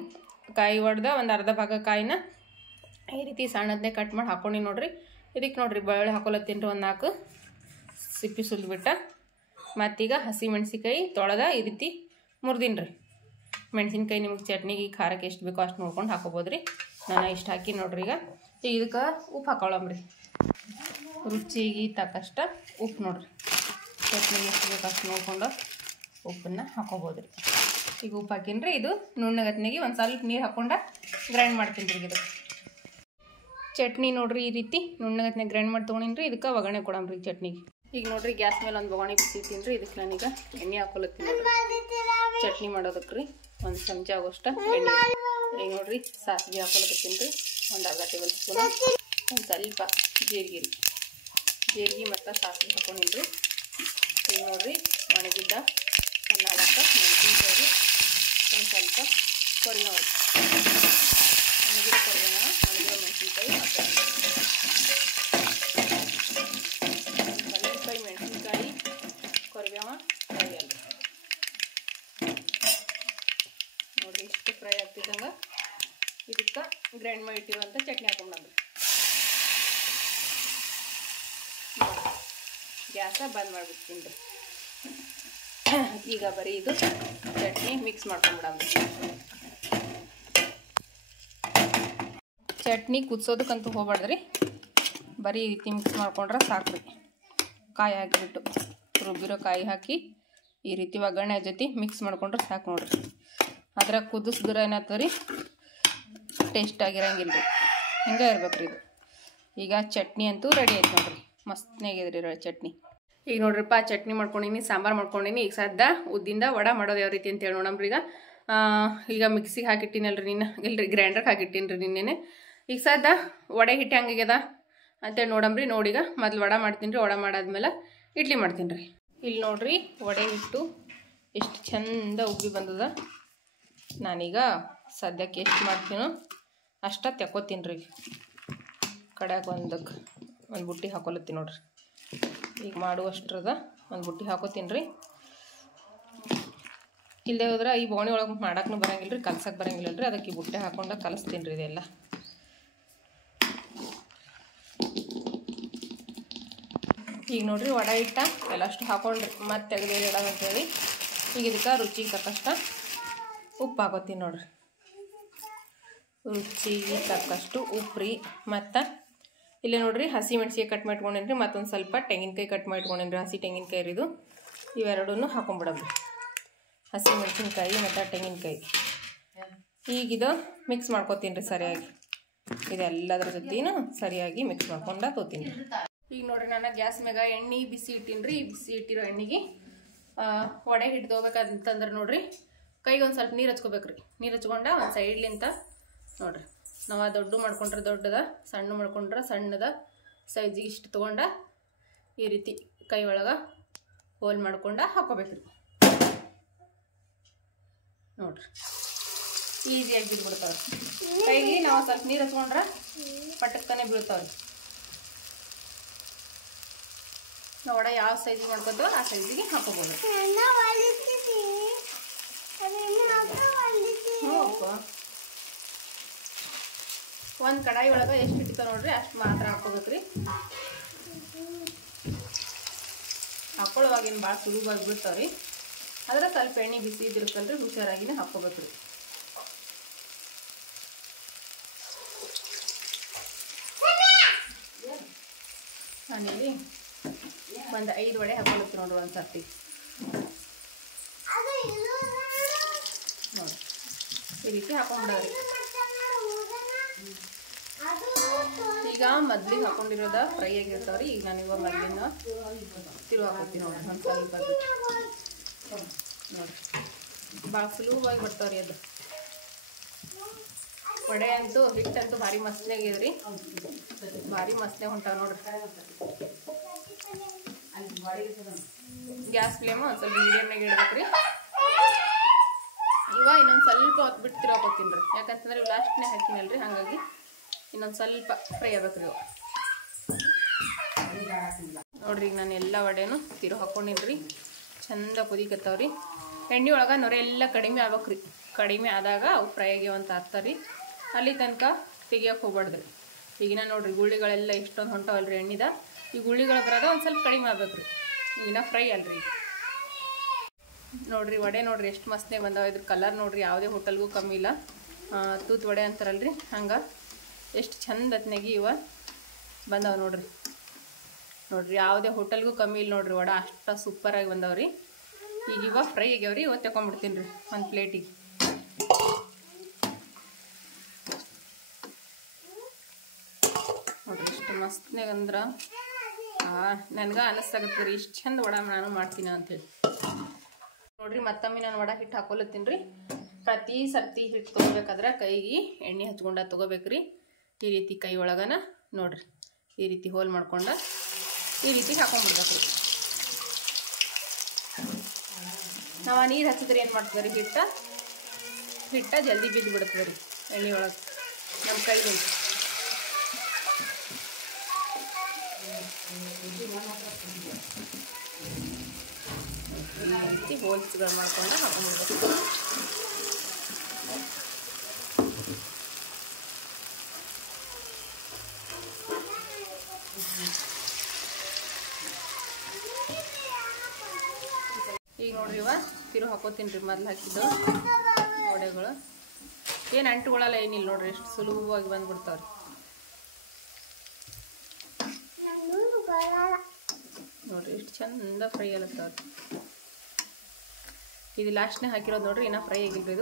ಕಾಯಿ ಒಡ್ದ ಒಂದು ಅರ್ಧ ಭಾಗ ಕಾಯಿನ ಈ ರೀತಿ ಸಣ್ಣದನ್ನೇ ಕಟ್ ಮಾಡಿ ಹಾಕ್ಕೊಂಡು ನೋಡ್ರಿ. ಇದಕ್ಕೆ ನೋಡ್ರಿ ಬೆಳ್ಳುಳ್ಳಿ ಹಾಕೊಳತ್ತೀನಿ ರೀ, ಒಂದು 4 ಸಿಪ್ಪಿ ಸುಲ್ಬಿಟ್ಟ. ಮತ್ತೀಗ ಹಸಿ ಮೆಣಸಿನ್ಕಾಯಿ ತೊಳೆದ ಈ ರೀತಿ ಮುರಿದೀನಿ ರೀ. ಮೆಣಸಿನ್ಕಾಯಿ ನಿಮ್ಗೆ ಚಟ್ನಿಗೆ ಖಾರಕ್ಕೆ ಎಷ್ಟು ಬೇಕೋ ಅಷ್ಟು ನೋಡ್ಕೊಂಡು ಹಾಕೋಬೋದು ರೀ. ನಾನು ಇಷ್ಟು ಹಾಕಿ ನೋಡ್ರಿ. ಈಗ ಇದಕ್ಕೆ ಉಪ್ಪು ಹಾಕೊಳ್ಳಂಬ್ರಿ. ರುಚಿಗೆ ತಕ್ಕಷ್ಟ ಉಪ್ಪು ನೋಡ್ರಿ. ಚಟ್ನಿಗೆ ಎಷ್ಟು ಬೇಕು ಅಷ್ಟು ನೋಡ್ಕೊಂಡು ಉಪ್ಪನ್ನು ಹಾಕೋಬೋದು ರೀ. ಈಗ ಉಪ್ಪು ಹಾಕಿನ್ರಿ. ಇದು ನುಣ್ಣಗತ್ನಿಗೆ ಒಂದು ಸ್ವಲ್ಪ ನೀರು ಹಾಕ್ಕೊಂಡು ಗ್ರೈಂಡ್ ಮಾಡ್ತೀನಿ ರೀ. ಇದು ಚಟ್ನಿ ನೋಡ್ರಿ ಈ ರೀತಿ ನುಣ್ಣಗತ್ನಾಗ ಗ್ರೈಂಡ್ ಮಾಡಿ ತೊಗೊಂಡಿನ್ರಿ. ಇದಕ್ಕೆ ಒಗ್ಗರಣೆ ಕೊಡಂಬ್ರಿ ಚಟ್ನಿಗೆ. ಈಗ ನೋಡ್ರಿ ಗ್ಯಾಸ್ ಮೇಲೆ ಒಂದು ಬೊಗಣಿ ಬಿಸಿತೀನಿ ರೀ. ಇದಕ್ಕೆ ನಾನೀಗ ಎಣ್ಣೆ ಹಾಕೊಳತ್ತೀನಿ ಚಟ್ನಿ ಮಾಡೋದಕ್ಕೆ ರೀ. ಒಂದು ಚಮಚ ಆಗೋಷ್ಟು ಎಣ್ಣೆ. ಈಗ ನೋಡ್ರಿ ಸಾಸಿವೆ ಹಾಕೊಳಕತ್ತೀನಿ ರೀ, ಒಂದು ಅರ್ಧ ಟೇಬಲ್ ಸ್ಪೂನ್. ಒಂದು ಸ್ವಲ್ಪ ಜೀರಿಗೆ ಮತ್ತು ಸಾಸಿವೆ ಹಾಕೊಂಡಿನಿ ರೀ. ಈಗ ನೋಡ್ರಿ ಒಣಗಿದ್ದ ಒಂದು 4 ಮೆಣಸಿನ್ಕಾಯಿ, ಒಂದು ಸ್ವಲ್ಪ ಕೊರಿಬೇವು, ಒಣಗಿದ ಕೊರಿಬೇವು, ಒಣಗಿದ ಮೆಣಸಿನ್ಕಾಯಿ ಹಾಕೊಂಡು ಮೆಣಸಿನ್ಕಾಯಿ ಕೊರಿಬೇವು ಫ್ರೈ ಅಲ್ಲ ನೋಡ್ರಿ. ಇಷ್ಟು ಫ್ರೈ ಆಗ್ತಿದ್ದಂಗೆ ಇದಕ್ಕೆ ಗ್ರೈಂಡ್ ಮಾಡಿ ಇಟ್ಟಿರುವಂಥ ಚಟ್ನಿ ಹಾಕೊಂಡ್ಬಂದ್ರಿ. ಗ್ಯಾಸ ಬಂದ್ ಮಾಡಿಬಿಡ್ತೀನಿ ರೀ. ಈಗ ಬರೀ ಇದು ಚಟ್ನಿ ಮಿಕ್ಸ್ ಮಾಡ್ಕೊಂಡ್ಬಿಡಂದ್ರಿ. ಚಟ್ನಿ ಕುದಿಸೋದಕ್ಕಂತೂ ಹೋಗ್ಬಾರ್ದ್ರಿ, ಬರೀ ಈ ರೀತಿ ಮಿಕ್ಸ್ ಮಾಡ್ಕೊಂಡ್ರೆ ಸಾಕ್ರಿ. ಕಾಯಿ ಹಾಕಿಬಿಟ್ಟು ರುಬ್ಬಿರೋ ಕಾಯಿ ಹಾಕಿ ಈ ರೀತಿ ಒಗ್ಗರಣೆ ಜೊತೆ ಮಿಕ್ಸ್ ಮಾಡ್ಕೊಂಡ್ರೆ ಸಾಕು ನೋಡ್ರಿ. ಅದ್ರಾಗ ಕುದಿಸಿದ್ರೆ ಏನಾಗ್ತದೆ ರೀ, ಟೇಸ್ಟ್ ಆಗಿರಂಗಿಲ್ಲ ರೀ. ಹಿಂಗೆ ಇರ್ಬೇಕು ರೀ ಇದು. ಈಗ ಚಟ್ನಿ ಅಂತೂ ರೆಡಿ ಆಯ್ತು ನೋಡ್ರಿ. ಮಸ್ತ್ನಾಗಿದ್ರಿ ಚಟ್ನಿ. ಈಗ ನೋಡ್ರಿಪ್ಪ ಚಟ್ನಿ ಮಾಡ್ಕೊಂಡಿನಿ, ಸಾಂಬಾರು ಮಾಡ್ಕೊಂಡಿನಿ. ಈಗ ಸದ್ದ ಉದ್ದಿಂದ ವಡೆ ಮಾಡೋದು ಯಾವ ರೀತಿ ಅಂತೇಳಿ ನೋಡಮ್ರಿ. ಈಗ ಮಿಕ್ಸಿಗೆ ಹಾಕಿಟ್ಟಿನಲ್ರಿ ಇಲ್ರಿ ಗ್ರೈಂಡರ್ಗೆ ಹಾಕಿಟ್ಟಿನಿ ರೀ ನಿನ್ನೆ. ಈಗ ಸದ್ದ ವಡೆ ಹಿಟ್ಟು ಹೆಂಗಾಗ್ಯದ ಅಂತೇಳಿ ನೋಡಮ್ರಿ. ನೋಡೀಗ ಮೊದ್ಲು ವಡೆ ಮಾಡ್ತೀನಿ ರೀ. ವಡೆ ಮಾಡಾದ್ಮೇಲೆ ಇಡ್ಲಿ ಮಾಡ್ತೀನಿ ರೀ. ಇಲ್ಲಿ ನೋಡ್ರಿ ವಡೆ ಹಿಟ್ಟು ಎಷ್ಟು ಚಂದ ಉಬ್ಬಿ ಬಂದದ. ನಾನೀಗ ಸದ್ಯಕ್ಕೆ ಎಷ್ಟು ಮಾಡ್ತೀನೋ ಅಷ್ಟ ತೆಕ್ಕೋತೀನಿ ರೀ. ಕಡ್ಯಾಗ ಒಂದು ಬುಟ್ಟಿ ಹಾಕೊಲತ್ತೀನಿ ನೋಡ್ರಿ. ಈಗ ಮಾಡುವಷ್ಟ್ರದ ಒಂದು ಬುಟ್ಟಿ ಹಾಕೋತೀನಿ ರೀ. ಇಲ್ಲದೆ ಹೋದ್ರೆ ಈ ಬೋಣಿ ಒಳಗೆ ಮಾಡಕ್ಕೂ ಬರಂಗಿಲ್ಲ ರೀ, ಕಲ್ಸಕ್ಕೆ ಬರಂಗಿಲ್ಲ ರೀ. ಅದಕ್ಕೆ ಈ ಬುಟ್ಟೆ ಹಾಕೊಂಡು ಕಲಿಸ್ತೀನಿ ರೀ ಇದೆಲ್ಲ. ಈಗ ನೋಡ್ರಿ ವಡೆ ಹಿಟ್ಟ ಎಲ್ಲಷ್ಟು ಹಾಕೊಂಡ್ರಿ ಮತ್ತೆ ತೆಗೆದು ಇಡೋದಂತೇಳಿ. ಈಗ ಇದಕ್ಕೆ ರುಚಿಗೆ ತಕ್ಕಷ್ಟ ಉಪ್ಪು ಹಾಕೋತೀನಿ ನೋಡ್ರಿ. ರುಚಿಗೆ ತಕ್ಕಷ್ಟು ಉಪ್ಪು ರೀ. ಮತ್ತು ಇಲ್ಲೇ ನೋಡ್ರಿ ಹಸಿ ಮೆಣಸಿಗೆ ಕಟ್ ಮಾಡ್ಕೊಂಡೇನ್ರಿ. ಮತ್ತೊಂದು ಸ್ವಲ್ಪ ತೆಂಗಿನಕಾಯಿ ಕಟ್ ಮಾಡ್ಕೊಂಡೇನ್ರಿ. ಹಸಿ ತೆಂಗಿನಕಾಯಿ ರೀ ಇದು. ಇವೆರಡನ್ನೂ ಹಾಕೊಂಡ್ಬಿಡೋದು. ಹಸಿ ಮೆಣಸಿನ್ಕಾಯಿ ಮತ್ತು ತೆಂಗಿನಕಾಯಿ. ಈಗಿದು ಮಿಕ್ಸ್ ಮಾಡ್ಕೊತೀನಿ ರೀ ಸರಿಯಾಗಿ. ಇದೆಲ್ಲದ್ರ ಜೊತೆನೂ ಸರಿಯಾಗಿ ಮಿಕ್ಸ್ ಮಾಡ್ಕೊಂಡು ತೊತೀನಿ ರೀ. ಈಗ ನೋಡ್ರಿ ನಾನು ಗ್ಯಾಸ್ ಮ್ಯಾಗ ಎಣ್ಣೆ ಬಿಸಿ ಇಟ್ಟಿನಿ ರೀ. ಬಿಸಿ ಇಟ್ಟಿರೋ ಎಣ್ಣೆಗೆ ವಡೆ ಹಿಟ್ಟು ತೊಗೋಬೇಕಂತಂದ್ರೆ ನೋಡ್ರಿ ಕೈಗೆ ಒಂದು ಸ್ವಲ್ಪ ನೀರು ಹಚ್ಕೋಬೇಕ್ರಿ. ನೀರು ಹಚ್ಕೊಂಡ ಒಂದು ಸೈಡ್ಲಿಂತ ನೋಡ್ರಿ ನಾವು ದೊಡ್ಡ ಮಾಡ್ಕೊಂಡ್ರೆ ದೊಡ್ಡದ, ಸಣ್ಣ ಮಾಡ್ಕೊಂಡ್ರೆ ಸಣ್ಣದ ಸೈಜಿಗೆ ಇಷ್ಟು ತೊಗೊಂಡ ಈ ರೀತಿ ಕೈ ಒಳಗೆ ಹೋಲ್ ಮಾಡ್ಕೊಂಡ ಹಾಕೋಬೇಕ್ರಿ. ನೋಡ್ರಿ ಈಸಿಯಾಗಿ ಬಿದ್ಬಿಡ್ತಾವ್ರಿ. ಕೈಗೆ ನಾವು ಸ್ವಲ್ಪ ನೀರು ಹಚ್ಕೊಂಡ್ರೆ ಪಟಕ್ಕನೆ ಬೀಳ್ತಾವ್ರಿ. ನಾವು ವಡೆ ಯಾವ ಸೈಜಿಗೆ ಮಾಡ್ಕೊತೀವೋ ಆ ಸೈಜಿಗೆ ಹಾಕೋಬೋದು. ಒಂದು ಕಡಾಯಿ ಒಳಗೆ ಎಷ್ಟು ಇಟ್ಟಿರ್ತಾವ ನೋಡ್ರಿ ಅಷ್ಟು ಮಾತ್ರ ಹಾಕೋಬೇಕ್ರಿ. ಹಾಕೊಳ್ಳೋವಾಗಿನ ಭಾಳ ಸುಲಭವಾಗಿ ಬಿಡ್ತಾವ್ರಿ. ಆದ್ರೆ ಸ್ವಲ್ಪ ಎಣ್ಣೆ ಬಿಸಿ ಇದ್ದಿರ್ಕಲ್ರಿ ಹುಷಾರಾಗಿನೇ ಹಾಕೋಬೇಕ್ರಿ. ನಾನಿಲ್ಲಿ ಒಂದು 5 ವಡೆ ಹಾಕೊಳತ್ತಿ ನೋಡ್ರಿ ಒಂದು ಸರ್ತಿ. ನೋಡಿ ಈ ರೀತಿ ಹಾಕೊಂಡ್ಬಿಡೋರಿ. ಈಗ ಮೊದ್ಲಿಗೆ ಹಾಕೊಂಡಿರೋದ ಫ್ರೈ ಆಗಿರ್ತಾವ್ರಿ. ಈಗ ನಾನೀಗ ಮೊದಲಿನ ತಿರು ಹಾಕೋತೀನಿ ನೋಡ್ರಿ. ಒಂದು ಸ್ವಲ್ಪ ನೋಡ್ರಿ ಭಾಳ ಸುಲಭವಾಗಿ ಬರ್ತಾವ್ರಿ ಅದು. ವಡೆ ಅಂತೂ ಹಿಟ್ಟಂತೂ ಭಾರಿ ಮಸ್ತ್ನೇ ಆಗ್ಯದ್ರಿ. ಭಾರಿ ಮಸ್ತ್ನೇ ಹೊಂಟಾವ ನೋಡ್ರಿ. ಗ್ಯಾಸ್ ಫ್ಲೇಮ್ ಒಂದು ಸ್ವಲ್ಪ ಮೀಡಿಯಮ್ನಾಗ ಇಡ್ಬೇಕ್ರಿ. ಇವಾಗ ಇನ್ನೊಂದು ಸ್ವಲ್ಪ ಹೊತ್ತು ಬಿಟ್ಟು ತಿರು ಹಾಕೋತೀನಿ ರೀ. ಯಾಕಂತಂದ್ರೆ ಇವು ಲಾಸ್ಟ್ನೇ ಹಾಕಿನಲ್ರಿ, ಹಾಗಾಗಿ ಇನ್ನೊಂದು ಸ್ವಲ್ಪ ಫ್ರೈ ಆಗ್ಬೇಕ್ರಿ ಇವು. ನೋಡ್ರಿ ಈಗ ನಾನು ಎಲ್ಲ ವಡೆನೂ ತಿರು ಹಾಕೊಂಡಿನ್ರಿ. ಚಂದ ಕುದಿಕತ್ತಾವ್ರಿ. ಎಣ್ಣೆ ಒಳಗೆ ನೊರೆ ಎಲ್ಲ ಕಡಿಮೆ ಆಗ್ಬೇಕ್ರಿ. ಕಡಿಮೆ ಆದಾಗ ಅವು ಫ್ರೈ ಆಗ್ಯಾವಂತ ಆಗ್ತಾವ್ರಿ. ಅಲ್ಲಿ ತನಕ ತೆಗಿಯೋಕೆ ಹೋಗ್ಬಾರ್ದ್ರಿ. ಈಗಿನ ನೋಡ್ರಿ ಗುಳಿಗಳೆಲ್ಲ ಎಷ್ಟೊಂದು ಹೊಂಟವಲ್ರಿ ಎಣ್ಣಿದ. ಈ ಗುಳಿಗಳು ಬರೋದ ಒಂದು ಸ್ವಲ್ಪ ಕಡಿಮೆ ಆಗ್ಬೇಕ್ರಿ. ಈಗಿನ ಫ್ರೈ ಅಲ್ರಿ. ನೋಡ್ರಿ ವಡೆ ನೋಡ್ರಿ ಎಷ್ಟು ಮಸ್ತ್ನೇ ಬಂದಾವ. ಇದ್ರ ಕಲರ್ ನೋಡ್ರಿ ಯಾವುದೇ ಹೋಟೆಲ್ಗೂ ಕಮ್ಮಿ ಇಲ್ಲ. ತೂತ್ ವಡೆ ಅಂತಾರಲ್ರಿ ಹಂಗೆ ಎಷ್ಟು ಚಂದ ಅತ್ನಾಗಿ ಇವ ಬಂದಾವ ನೋಡ್ರಿ. ನೋಡ್ರಿ ಯಾವುದೇ ಹೋಟೆಲ್ಗೂ ಕಮ್ಮಿ ಇಲ್ಲ ನೋಡ್ರಿ. ವಡೆ ಅಷ್ಟು ಸೂಪರಾಗಿ ಬಂದಾವ್ರಿ. ಈಗ ಇವಾಗ ಫ್ರೈ ಆಗ್ಯಾವ್ರಿ. ಇವತ್ತು ತಗೊಂಡ್ಬಿಡ್ತೀನಿ ರೀ ಒಂದು ಪ್ಲೇಟಿಗೆ. ನೋಡ್ರಿ ಎಷ್ಟು ಮಸ್ತ್ನಾಗ ಅಂದ್ರೆ ನನಗೆ ಅನಿಸ್ತಾಗತ್ತೆ ರೀ ಇಷ್ಟು ಚಂದ ವಡೆ ನಾನು ಮಾಡ್ತೀನಿ ಅಂತೇಳಿ. ನೋಡ್ರಿ ಮತ್ತೊಮ್ಮೆ ನಾನು ವಡೆ ಹಿಟ್ಟು ಹಾಕೊಲತ್ತೀನಿ ರೀ. ಪ್ರತಿ ಸರ್ತಿ ಹಿಟ್ಟು ತೊಗೋಬೇಕಾದ್ರೆ ಕೈಗೆ ಎಣ್ಣೆ ಹಚ್ಕೊಂಡ ತೊಗೋಬೇಕ್ರಿ. ಈ ರೀತಿ ಕೈ ಒಳಗನ ನೋಡ್ರಿ ಈ ರೀತಿ ಹೋಲ್ ಮಾಡ್ಕೊಂಡ ಈ ರೀತಿ ಹಾಕೊಂಡ್ಬಿಡ್ಬೇಕ್ರಿ. ನಾವು ನೀರು ಹಚ್ಚಿದ್ರೆ ಏನು ಮಾಡ್ತದೆ ರೀ, ಹಿಟ್ಟ ಜಲ್ದಿ ಬಿದ್ದು ಬಿಡ್ತದೆ ರೀ ಎಣ್ಣೆ ಒಳಗೆ ನಮ್ಮ ಕೈಗೆ. ಈ ರೀತಿ ಹೋಲ್ಸ್ಗಳು ಮಾಡ್ಕೊಂಡು ಹಾಕೊಂಡ್ಬಿಡ್ಬೇಕು. ಈಗ ನೋಡ್ರಿ ಇವ ತಿರು ಹಾಕೋತೀನಿ ರೀ. ಮೊದ್ಲು ಹಾಕಿದ್ದು ವಡೆಗಳು ಏನು ಅಂಟುಗಳಲ್ಲ ಏನಿಲ್ಲ ನೋಡ್ರಿ. ಎಷ್ಟು ಸುಲಭವಾಗಿ ಬಂದ್ಬಿಡ್ತಾವ್ರಿ. ನೋಡ್ರಿ ಎಷ್ಟು ಚಂದ ಫ್ರೈ ಆಗತ್ತಾವ್ರಿ. ಇದು ಲಾಸ್ಟ್ನೇ ಹಾಕಿರೋದು ನೋಡ್ರಿ. ಇನ್ನೂ ಫ್ರೈ ಆಗಿಲ್ರಿ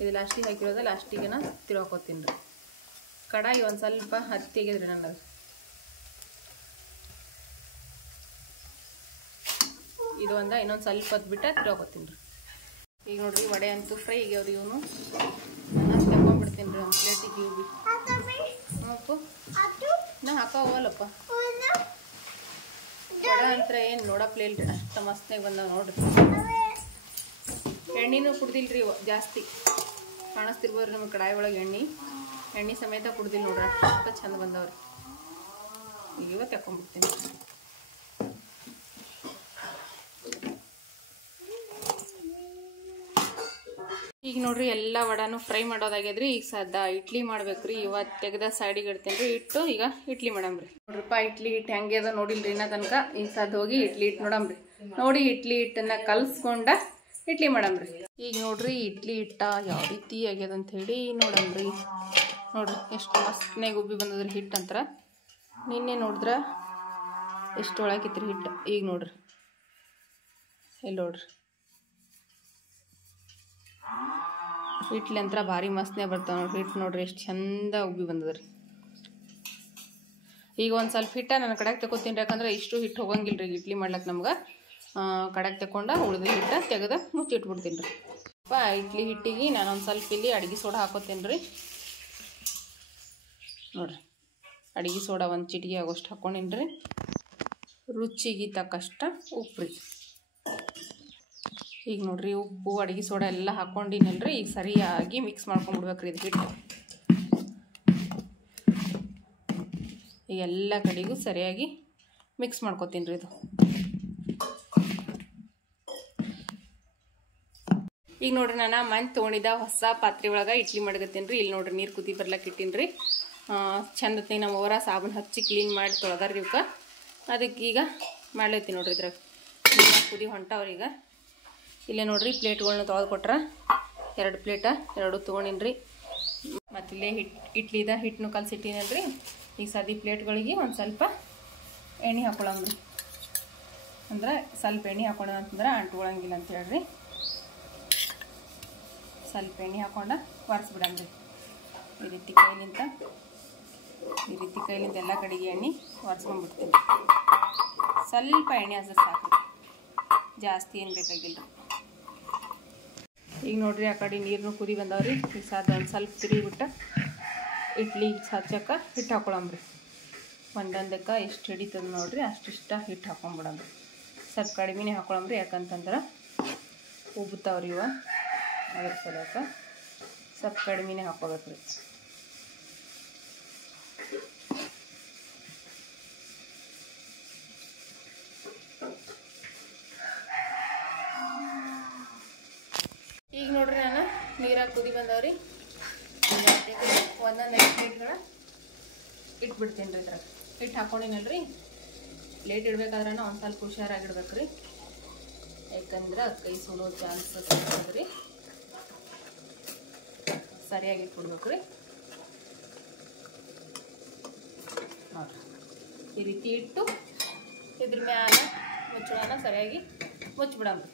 ಇದು ಲಾಸ್ಟಿಗೆ ಹಾಕಿರೋದು. ಲಾಸ್ಟಿಗೆ ನಾ ತಿರು ಹಾಕೋತೀನಿ ರೀ. ಕಡಾಯಿ ಒಂದು ಸ್ವಲ್ಪ ಹತ್ತಿ ಆಗಿದ್ರಿ ನನಗೆ. ಇದು ಇನ್ನೊಂದು ಸ್ವಲ್ಪ ಹೊತ್ತು ಬಿಟ್ಟು ತಿರು ಹಾಕೋತೀನಿ ರೀ. ಈಗ ನೋಡ್ರಿ ವಡೆ ಅಂತೂ ಫ್ರೈ ಆಗ್ಯಾವ್ರಿ. ಇವನು ನಾನು ತಗೊಂಡ್ಬಿಡ್ತೀನಿ ರೀ ಒಂದು ಪ್ಲೇಟಿಗೆ. ಇವು ಅಪ್ಪು ನಾ ಹಾಕೋವಲ್ಲಪ್ಪ. ವಡೆ ಅಂತ ಏನು ನೋಡಪ್ಲೇ ಇಲ್ರಿ. ಅಷ್ಟು ಮಸ್ತ್ನಾಗ ಬಂದಾವ ನೋಡ್ರಿ. ಎಣ್ಣೆನೂ ಕುಡ್ದಿಲ್ರಿ ಜಾಸ್ತಿ. ಕಾಣಿಸ್ತಿರ್ಬೋದ್ರಿ ನಮಗೆ ಕಡಾಯಿ ಒಳಗೆ ಎಣ್ಣೆ ಸಮೇತ ಕುಡ್ದಿಲ್ಲ ನೋಡ್ರಿ. ಅಷ್ಟು ಚಂದ ಬಂದವ್ರಿ. ಈಗ ಇವತ್ತು ತಗೊಂಡ್ಬಿಡ್ತೀನಿ. ಈಗ ನೋಡ್ರಿ ಎಲ್ಲ ವಡಾನು ಫ್ರೈ ಮಾಡೋದಾಗ್ಯದ್ರಿ. ಈಗ ಸದ್ದ ಇಡ್ಲಿ ಮಾಡ್ಬೇಕ್ರಿ. ಇವತ್ತು ತೆಗೆದ ಸೈಡಿಗೆ ಇಡ್ತೀನಿ ರೀ ಇಟ್ಟು. ಈಗ ಇಡ್ಲಿ ಮಾಡಮ್ರಿ. ನೋಡ್ರಿಪ್ಪ ಇಡ್ಲಿ ಹಿಟ್ಟು ಹೆಂಗೆ ಅದ ನೋಡಿಲ್ರಿ ಇನ್ನ ತನಕ. ಈಗ ಸದ್ ಹೋಗಿ ಇಡ್ಲಿ ಹಿಟ್ಟು ನೋಡಮ್ರಿ. ನೋಡಿ ಇಡ್ಲಿ ಹಿಟ್ಟನ್ನ ಕಲ್ಸ್ಕೊಂಡ ಇಡ್ಲಿ ಮಾಡಮ್ರಿ. ಈಗ ನೋಡ್ರಿ ಇಡ್ಲಿ ಹಿಟ್ಟ ಯಾವ ರೀತಿ ಆಗ್ಯದ ಅಂತ ಹೇಳಿ ನೋಡಮ್ರಿ. ನೋಡ್ರಿ ಎಷ್ಟು ಮಸ್ತ್ನಾಗ ಉಬ್ಬಿ ಬಂದದ್ರಿ ಹಿಟ್ಟು ಅಂತರ. ನಿನ್ನೆ ನೋಡಿದ್ರ ಎಷ್ಟು ಒಳಗಿತ್ರಿ ಹಿಟ್ಟು. ಈಗ ನೋಡ್ರಿ ಇಲ್ಲಿ ನೋಡ್ರಿ ಇಡ್ಲಿ ಅಂತರ ಭಾರಿ ಮಸ್ತ್ನೇ ಬರ್ತಾವ ನೋಡ್ರಿ. ಹಿಟ್ಟು ನೋಡ್ರಿ ಎಷ್ಟು ಚಂದ ಉಬ್ಬಿ ಬಂದದ್ರಿ. ಈಗ ಒಂದು ಸ್ವಲ್ಪ ಹಿಟ್ಟ ನನ್ನ ಕಡೆಗೆ ತಗೋತೀನಿ. ಯಾಕಂದ್ರೆ ಇಷ್ಟು ಹಿಟ್ಟು ಹೋಗಂಗಿಲ್ಲ ರೀ ಇಡ್ಲಿ ಮಾಡ್ಲಕ್ಕೆ ನಮ್ಗೆ. ಕಡೆಗೆ ತಗೊಂಡ ಉಳಿದ ಹಿಟ್ಟು ತೆಗೆದು ಮುಚ್ಚಿಟ್ಬಿಡ್ತೀನಿ ರೀ. ಇಡ್ಲಿ ಹಿಟ್ಟಿಗೆ ನಾನೊಂದು ಸ್ವಲ್ಪ ಇಲ್ಲಿ ಅಡುಗೆ ಸೋಡಾ ಹಾಕೋತೀನಿ ರೀ. ನೋಡ್ರಿ ಅಡುಗೆ ಸೋಡಾ ಒಂದು ಚಿಟಿಕೆ ಆಗೋಷ್ಟು ಹಾಕ್ಕೊಂಡಿನಿ ರೀ. ರುಚಿಗೆ ತಕ್ಕಷ್ಟ ಉಪ್ಪು ರೀ. ಈಗ ನೋಡ್ರಿ ಉಪ್ಪು ಅಡುಗೆ ಸೋಡಾ ಎಲ್ಲ ಹಾಕ್ಕೊಂಡಿನಲ್ರಿ. ಈಗ ಸರಿಯಾಗಿ ಮಿಕ್ಸ್ ಮಾಡ್ಕೊಂಡ್ಬಿಡ್ಬೇಕ್ರಿ ಇದು ಹಿಟ್ಟು. ಈಗ ಎಲ್ಲ ಕಡೆಗೂ ಸರಿಯಾಗಿ ಮಿಕ್ಸ್ ಮಾಡ್ಕೊತೀನಿ ರೀ ಇದು. ಈಗ ನೋಡ್ರಿ ನಾನು ಮನೆ ತೊಗೊಂಡಿದ್ದ ಹೊಸ ಪಾತ್ರೆ ಒಳಗೆ ಇಡ್ಲಿ ಮಾಡಕತ್ತೀನಿ ರೀ. ಇಲ್ಲಿ ನೋಡ್ರಿ ನೀರು ಕುದಿ ಬರ್ಲಕ್ಕೆ ಇಟ್ಟೀನಿ ರೀ. ಚಂದತ್ನಾಗ ನಮ್ಮ ಅವರ ಸಾಬೂನು ಹಚ್ಚಿ ಕ್ಲೀನ್ ಮಾಡಿ ತೊಳೆದಾರ್ರಿ ಇವಕ್ಕೆ. ಅದಕ್ಕೆ ಈಗ ಮಾಡ್ಲತ್ತೀನಿ ನೋಡ್ರಿ. ಇದ್ರಾಗ ಕುದಿ ಹೊಂಟವ್ರಿ. ಈಗ ಇಲ್ಲೇ ನೋಡ್ರಿ ಪ್ಲೇಟ್ಗಳನ್ನ ತೊಳೆದು ಕೊಟ್ರ 2 ಪ್ಲೇಟ 2 ತೊಗೊಂಡಿನಿ ರೀ. ಮತ್ತು ಇಲ್ಲೇ ಇಡ್ಲಿದ ಹಿಟ್ಟನ್ನು ಕಲಸಿಟ್ಟಿನಲ್ರಿ. ಈಗ ಸದಿ ಪ್ಲೇಟ್ಗಳಿಗೆ ಒಂದು ಸ್ವಲ್ಪ ಎಣ್ಣೆ ಹಾಕೊಳ್ಳಂಗ್ರಿ. ಅಂದ್ರೆ ಸ್ವಲ್ಪ ಎಣ್ಣೆ ಹಾಕೊಂಡ ಅಂತಂದ್ರೆ ಅಂಟ್ಕೊಳಂಗಿಲ್ಲ ಅಂತ ಹೇಳ್ರಿ. ಸ್ವಲ್ಪ ಎಣ್ಣೆ ಹಾಕೊಂಡ ಒರೆಸ್ಬಿಡಂಗ್ರಿ ಈ ರೀತಿ ಕೈಲಿಂತ. ಈ ರೀತಿ ಕೈಲಿಂದ ಎಲ್ಲ ಕಡೆಗೆ ಎಣ್ಣೆ ಒರೆಸ್ಕೊಂಡ್ಬಿಡ್ತೀನಿ. ಸ್ವಲ್ಪ ಎಣ್ಣೆ ಹಸಿರು ಸಾಕು, ಜಾಸ್ತಿ ಏನು ಬೇಕಾಗಿಲ್ಲ. ಈಗ ನೋಡ್ರಿ ಆ ಕಡೆ ನೀರನ್ನು ಕುದಿ ಬಂದವ್ರಿ. ಈಗ ಸಾಧ್ಯ ಒಂದು ಸ್ವಲ್ಪ ತಿರುಗಿಬಿಟ್ಟು ಇಡ್ಲಿ ಹಚ್ಚಕ್ಕೆ ಹಿಟ್ಟು ಹಾಕೊಳಂಬ್ರಿ. ಒಂದೊಂದಕ್ಕೆ ಎಷ್ಟು ಹಿಡಿತದೆ ನೋಡ್ರಿ ಅಷ್ಟಿಷ್ಟ ಹಿಟ್ಟು ಹಾಕೊಂಡ್ಬಿಡಂಬ್ರಿ. ಸ್ವಲ್ಪ ಕಡಿಮೆನೇ ಹಾಕೊಳಂಬ್ರಿ, ಯಾಕಂತಂದ್ರೆ ಉಬ್ಬುತ್ತಾವ್ರಿ ಇವ. ಅದ್ರ ಸಲಕ್ಕೆ ಸ್ವಲ್ಪ ಕಡಿಮೆನೇ ಹಾಕೋಬೇಕು ರೀ. ಈಗ ನೋಡ್ರಿ ನಾನು ನೀರಾಗಿ ಕುದಿ ಬಂದವ್ರಿ. ಒಂದೊಂದು 5 ಪ್ಲೇಟ್ಗಳ ಇಟ್ಬಿಡ್ತೀನಿ ರೀ. ಇದ್ರಾಗ ಹಿಟ್ಟು ಹಾಕೊಂಡಿನಲ್ರಿ, ಪ್ಲೇಟ್ ಇಡ್ಬೇಕಾದ್ರೆ ಒಂದು ಸ್ವಲ್ಪ ಹುಷಾರಾಗಿಡ್ಬೇಕು ರೀ. ಯಾಕಂದ್ರೆ ಕೈ ಸುಡೋ ಚಾನ್ಸಸ್ ಇರ್ತದೆ ರೀ. ಸರಿಯಾಗಿ ಇಟ್ಬಿಡ್ಬೇಕು ರೀ. ನೋಡ್ರಿ ಈ ರೀತಿ ಇಟ್ಟು ಇದ್ರ ಮ್ಯಾಲ ಮುಚ್ಚಳನ ಸರಿಯಾಗಿ ಮುಚ್ಚಿಬಿಡಂಬ್ರಿ.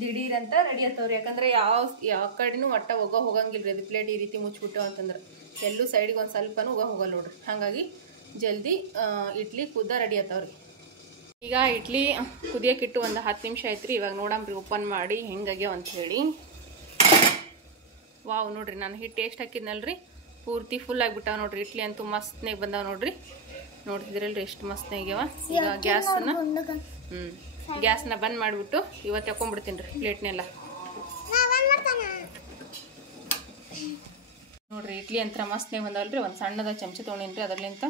ದಿಢೀರಂತ ರೆಡಿ ಆಗ್ತಾವ್ರಿ. ಯಾಕಂದ್ರೆ ಯಾವ ಕಡೆನೂ ಒಟ್ಟ ಹೋಗಂಗಿಲ್ಲ ರೀ. ಅದು ಪ್ಲೇಟ್ ಈ ರೀತಿ ಮುಚ್ಚಿಬಿಟ್ಟು ಅಂತಂದ್ರೆ ಎಲ್ಲೂ ಸೈಡಿಗೆ ಒಂದು ಸ್ವಲ್ಪನೂ ಹೋಗಲ್ಲ ನೋಡ್ರಿ. ಹಾಗಾಗಿ ಜಲ್ದಿ ಇಡ್ಲಿ ಕುದ್ದ ರೆಡಿ ಆಗ್ತಾವ್ರಿ. ಈಗ ಇಡ್ಲಿ ಕುದಿಯೋಕ್ಕಿಟ್ಟು ಒಂದು 10 ನಿಮಿಷ ಆಯ್ತು ರೀ. ಇವಾಗ ನೋಡಂಬ್ರಿ ಓಪನ್ ಮಾಡಿ ಹೆಂಗಾಗ್ಯಾವ ಅಂತ ಹೇಳಿ. ವಾವ್ ನೋಡ್ರಿ, ನಾನು ಹಿಟ್ಟು ಟೇಸ್ಟ್ ಹಾಕಿದ್ನಲ್ರಿ, ಪೂರ್ತಿ ಫುಲ್ ಆಗಿಬಿಟ್ಟಾವ ನೋಡ್ರಿ. ಇಡ್ಲಿ ಅಂತೂ ಮಸ್ತ್ನಾಗ ಬಂದಾವ ನೋಡ್ರಿ. ನೋಡ್ತಿದ್ರಲ್ರಿ ಎಷ್ಟು ಮಸ್ತ್ನಾಗ್ಯಾವ. ಈಗ ಗ್ಯಾಸ್ನ ಬಂದ್ ಮಾಡಿಬಿಟ್ಟು ಇವತ್ತು ತಕೊಂಡ್ಬಿಡ್ತೀನಿ ರೀ ಪ್ಲೇಟ್ನೆಲ್ಲ. ನೋಡ್ರಿ ಇಡ್ಲಿ ಅಂತ ಮಸ್ತ್ನಾಗ ಬಂದವಲ್ರಿ. ಒಂದು ಸಣ್ಣದ ಚಮಚ ತೊಗೊಂಡಿನ್ರಿ, ಅದರ್ಲಿಂತ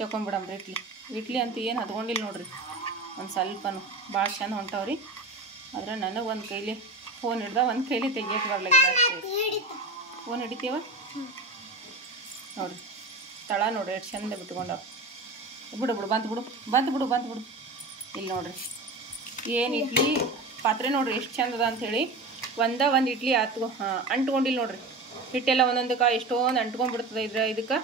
ತಕೊಂಡ್ಬಿಡಂಬ್ರಿ ಇಡ್ಲಿ ಅಂತೂ ಏನು ಹತ್ಕೊಂಡಿಲ್ಲ ನೋಡ್ರಿ. ಒಂದು ಸ್ವಲ್ಪನು ಭಾಳ ಚಂದ ಹೊಂಟವ್ರಿ. ಆದ್ರೆ ನನಗೆ ಒಂದು ಕೈಲಿ ಫೋನ್ ಹಿಡ್ದ, ಒಂದು ಕೈಲಿ ತೆಗಿಯಕ್ಕೆ ಬರ್ಲಾಗಿದೆ. ಫೋನ್ ಹಿಡಿತೀವ ನೋಡ್ರಿ. ತಳ ನೋಡ್ರಿ ಎಷ್ಟು ಚಂದ ಬಿಟ್ಕೊಂಡವ. ಬಿಡು ಬಂತು ಬಿಡು. ಇಲ್ಲಿ ನೋಡ್ರಿ ಏನು ಇಡ್ಲಿ ಪಾತ್ರೆ ನೋಡ್ರಿ ಎಷ್ಟು ಚಂದದ ಅಂಥೇಳಿ. ಒಂದು ಇಡ್ಲಿ ಅಂಟ್ಕೊಂಡಿಲ್ಲ ನೋಡ್ರಿ. ಹಿಟ್ಟೆಲ್ಲ ಒಂದೊಂದಕ್ಕೆ ಎಷ್ಟೊಂದು ಅಂಟ್ಕೊಂಡ್ಬಿಡ್ತದೆ. ಇದಕ್ಕೆ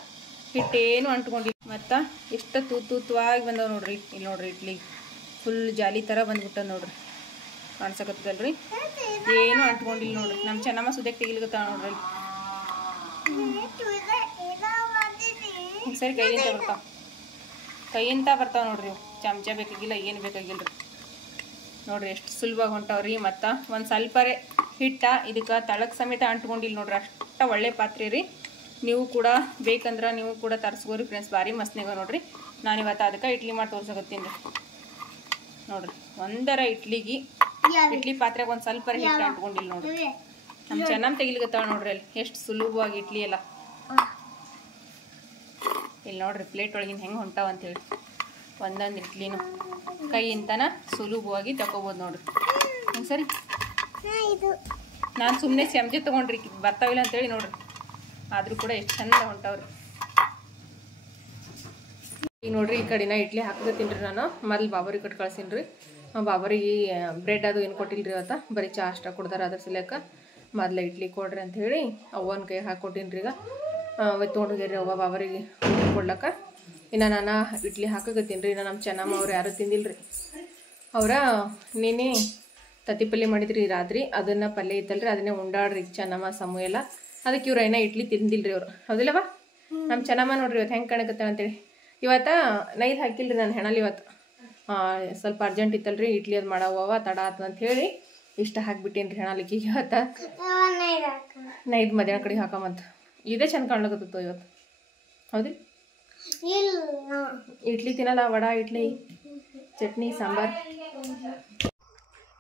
ಹಿಟ್ಟೇನು ಅಂಟ್ಕೊಂಡಿಲ್ಲ. ಮತ್ತು ಎಷ್ಟು ತೂತವಾಗಿ ಬಂದವ ನೋಡ್ರಿ. ಇಲ್ಲಿ ನೋಡ್ರಿ ಇಡ್ಲಿ ಫುಲ್ ಜಾಲಿ ಥರ ಬಂದ್ಬಿಟ್ಟದ ನೋಡ್ರಿ. ಕಾಣ್ಸಕತ್ತಲ್ರಿ, ಏನು ಅಂಟ್ಕೊಂಡಿಲ್ಲ ನೋಡ್ರಿ. ನಮ್ಮ ಚೆನ್ನಮ್ಮ ಸುದಕ್ಕೆ ತೆಗಿಲಿಕತ್ತಾಳ ನೋಡ್ರಿ. ಸರಿ ಕೈಯಿಂದ ಬರ್ತಾವ ನೋಡ್ರಿ. ಚಮಚ ಬೇಕಾಗಿಲ್ಲ, ಏನು ಬೇಕಾಗಿಲ್ಲ ರೀ. ನೋಡ್ರಿ ಎಷ್ಟು ಸುಲಭವಾಗಿ ಹೊಂಟಾವ್ರಿ. ಮತ್ತು ಒಂದು ಸ್ವಲ್ಪರೇ ಹಿಟ್ಟ ಇದಕ್ಕೆ ತಳಕ್ಕೆ ಸಮೇತ ಅಂಟ್ಕೊಂಡಿಲ್ಲ ನೋಡ್ರಿ. ಅಷ್ಟ ಒಳ್ಳೆ ಪಾತ್ರೆ ರೀ. ನೀವು ಕೂಡ ಬೇಕಂದ್ರೆ ನೀವು ಕೂಡ ತರಿಸ್ಕೋರಿ ಫ್ರೆಂಡ್ಸ್. ಭಾರಿ ಮಸ್ತ್ನಾಗ ನೋಡ್ರಿ. ನಾನು ಇವತ್ತು ಅದಕ್ಕೆ ಇಡ್ಲಿ ಮಾಡಿ ತೋರ್ಸಕತ್ತೀನಿ ರೀ. ನೋಡ್ರಿ ಒಂದರ ಇಡ್ಲಿ ಪಾತ್ರೆಗೆ ಒಂದು ಸ್ವಲ್ಪ ಹಿಟ್ಟು ಅಂಟ್ಕೊಂಡಿಲ್ಲ ನೋಡ್ರಿ. ನಮ್ಮ ಚೆನ್ನಮ್ಮ ತೆಗಿಲಿಕತ್ತಾಳ ನೋಡ್ರಿ. ಅಲ್ಲಿ ಎಷ್ಟು ಸುಲಭವಾಗಿ ಇಡ್ಲಿ ಎಲ್ಲ. ಇಲ್ಲಿ ನೋಡ್ರಿ ಪ್ಲೇಟ್ ಒಳಗಿನ ಹೆಂಗೆ ಹೊಂಟಾವ ಅಂತೇಳಿ. ಒಂದೊಂದು ಇಡ್ಲಿನೂ ಕೈಯಿಂತನ ಸುಲಭವಾಗಿ ತಗೋಬೋದು ನೋಡ್ರಿ. ಸರಿ, ನಾನು ಸುಮ್ಮನೆ ಚಮಚೆ ತೊಗೊಂಡ್ರಿ ಬರ್ತಾವಿಲ್ಲ ಅಂತೇಳಿ ನೋಡ್ರಿ. ಆದರೂ ಕೂಡ ಎಷ್ಟು ಚಂದ ಹೊಂಟವ್ರಿ. ಈಗ ನೋಡ್ರಿ ಈ ಕಡೆನ ಇಡ್ಲಿ ಹಾಕತ್ತೀನಿ ರೀ. ನಾನು ಮೊದಲು ಬಾಬರಿಗೆ ಕೊಟ್ಟು ಕಳ್ಸೀನಿ ರೀ. ಬಾಬರಿಗೆ ಬ್ರೆಡ್ ಅದು ಏನು ಕೊಟ್ಟಿಲ್ರಿ ಇವತ್ತು. ಬರೀ ಚಾ ಅಷ್ಟ ಕೊಡ್ದಾರ. ಅದ್ರ ಸಲಕ್ಕ ಮೊದಲು ಇಡ್ಲಿ ಕೊಡ್ರಿ ಅಂತ ಹೇಳಿ ಅವ್ವನ ಕೈ ಹಾಕ್ಕೊಟ್ಟಿನಿ ರೀ. ಈಗ ಅವತ್ತು ತೊಗೊಂಡೋಗ್ಯಾರ ಅವ್ವ ಬಾಬರಿಗೆ ಕೊಡ್ಲಕ್ಕ. ಇನ್ನು ನಾನು ಇಡ್ಲಿ ಹಾಕಕತ್ತೀನಿ ರೀ. ಇನ್ನು ನಮ್ಮ ಚೆನ್ನಮ್ಮ ಅವ್ರು ಯಾರು ತಿಂದಿಲ್ಲ ರೀ. ಅವರ ನೀನೇ ತತ್ತಿ ಪಲ್ಯ ಮಾಡಿದ್ರಿ ರಾತ್ರಿ. ಅದನ್ನು ಪಲ್ಯ ಇತ್ತಲ್ರಿ, ಅದನ್ನೇ ಉಂಡಾಡ್ರಿ ಚೆನ್ನಮ್ಮ ಸಮೂ ಎಲ್ಲ. ಅದಕ್ಕೆ ಇವ್ರು ಏನೋ ಇಡ್ಲಿ ತಿಂದಿಲ್ರಿ ಅವ್ರು. ಹೌದಿಲ್ಲವ? ನಮ್ಮ ಚೆನ್ನಮ್ಮ ನೋಡ್ರಿ ಇವತ್ತು ಹೆಂಗೆ ಕಾಣಕತ್ತಾಳ ಅಂತೇಳಿ. ಇವತ್ತು ನೈದು ಹಾಕಿಲ್ರಿ ನಾನು ಹೆಣಲ್ಲಿ. ಇವತ್ತು ಸ್ವಲ್ಪ ಅರ್ಜೆಂಟ್ ಇತ್ತಲ್ರಿ, ಇಡ್ಲಿ ಅದು ಮಾಡವ ತಡ ಆತ ಅಂತ ಹೇಳಿ ಇಷ್ಟ ಹಾಕ್ಬಿಟ್ಟೇನಿ ರೀ ಹೆಣಲಿಕ್ಕೆ. ಇವತ್ತು ನೈದು ಮಧ್ಯಾಹ್ನ ಕಡೆ ಹಾಕಮಂತ. ಇದೇ ಚಂದ ಕಾಣ್ಲಕತ್ತತ್ತು ಇವತ್ತು. ಹೌದಿ? ಇಡ್ಲಿ ತಿನ್ನಲ್ಲ, ವಡ, ಇಡ್ಲಿ, ಚಟ್ನಿ, ಸಾಂಬಾರ್.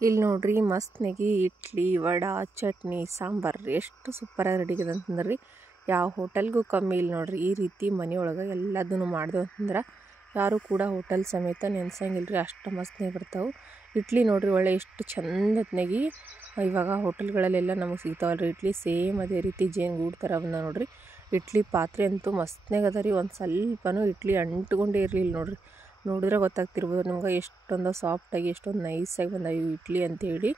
ಇಲ್ಲಿ ನೋಡ್ರಿ ಮಸ್ತ್ನಾಗಿ ಇಡ್ಲಿ, ವಡ, ಚಟ್ನಿ, ಸಾಂಬಾರು ಎಷ್ಟು ಸೂಪರಾಗಿ ರೆಡಿ ಆಗಿದೆ ಅಂತಂದ್ರಿ. ಯಾವ ಹೋಟೆಲ್ಗೂ ಕಮ್ಮಿ ಇಲ್ಲ ನೋಡ್ರಿ. ಈ ರೀತಿ ಮನೆಯೊಳಗೆ ಎಲ್ಲದನ್ನು ಮಾಡ್ದು ಅಂತಂದ್ರೆ ಯಾರು ಕೂಡ ಹೋಟೆಲ್ ಸಮೇತ ನೆನ್ಸಂಗಿಲ್ಲ ರೀ. ಅಷ್ಟು ಮಸ್ತ್ನಾಗಿ ಬರ್ತಾವೆ ಇಡ್ಲಿ ನೋಡ್ರಿ. ಒಳ್ಳೆ ಎಷ್ಟು ಚಂದತ್ನಾಗಿ ಇವಾಗ ಹೋಟೆಲ್ಗಳಲ್ಲೆಲ್ಲ ನಮಗೆ ಸಿಗ್ತಾವಲ್ರಿ ಇಡ್ಲಿ. ಸೇಮ್ ಅದೇ ರೀತಿ ಜೇನುಗೂಡು ಥರ ಬಂದ ನೋಡ್ರಿ. ಇಡ್ಲಿ ಪಾತ್ರೆ ಅಂತೂ ಮಸ್ತ್ನಾಗ ಅದ ರೀ. ಒಂದು ಸ್ವಲ್ಪನೂ ಇಡ್ಲಿ ಅಂಟ್ಕೊಂಡೇ ಇರಲಿಲ್ಲ ನೋಡ್ರಿ. ನೋಡಿದ್ರೆ ಗೊತ್ತಾಗ್ತಿರ್ಬೋದು ನಿಮ್ಗೆ ಎಷ್ಟೊಂದು ಸಾಫ್ಟಾಗಿ ಎಷ್ಟೊಂದು ನೈಸಾಗಿ ಬಂದಾವ ಇವು ಇಡ್ಲಿ ಅಂತೇಳಿ.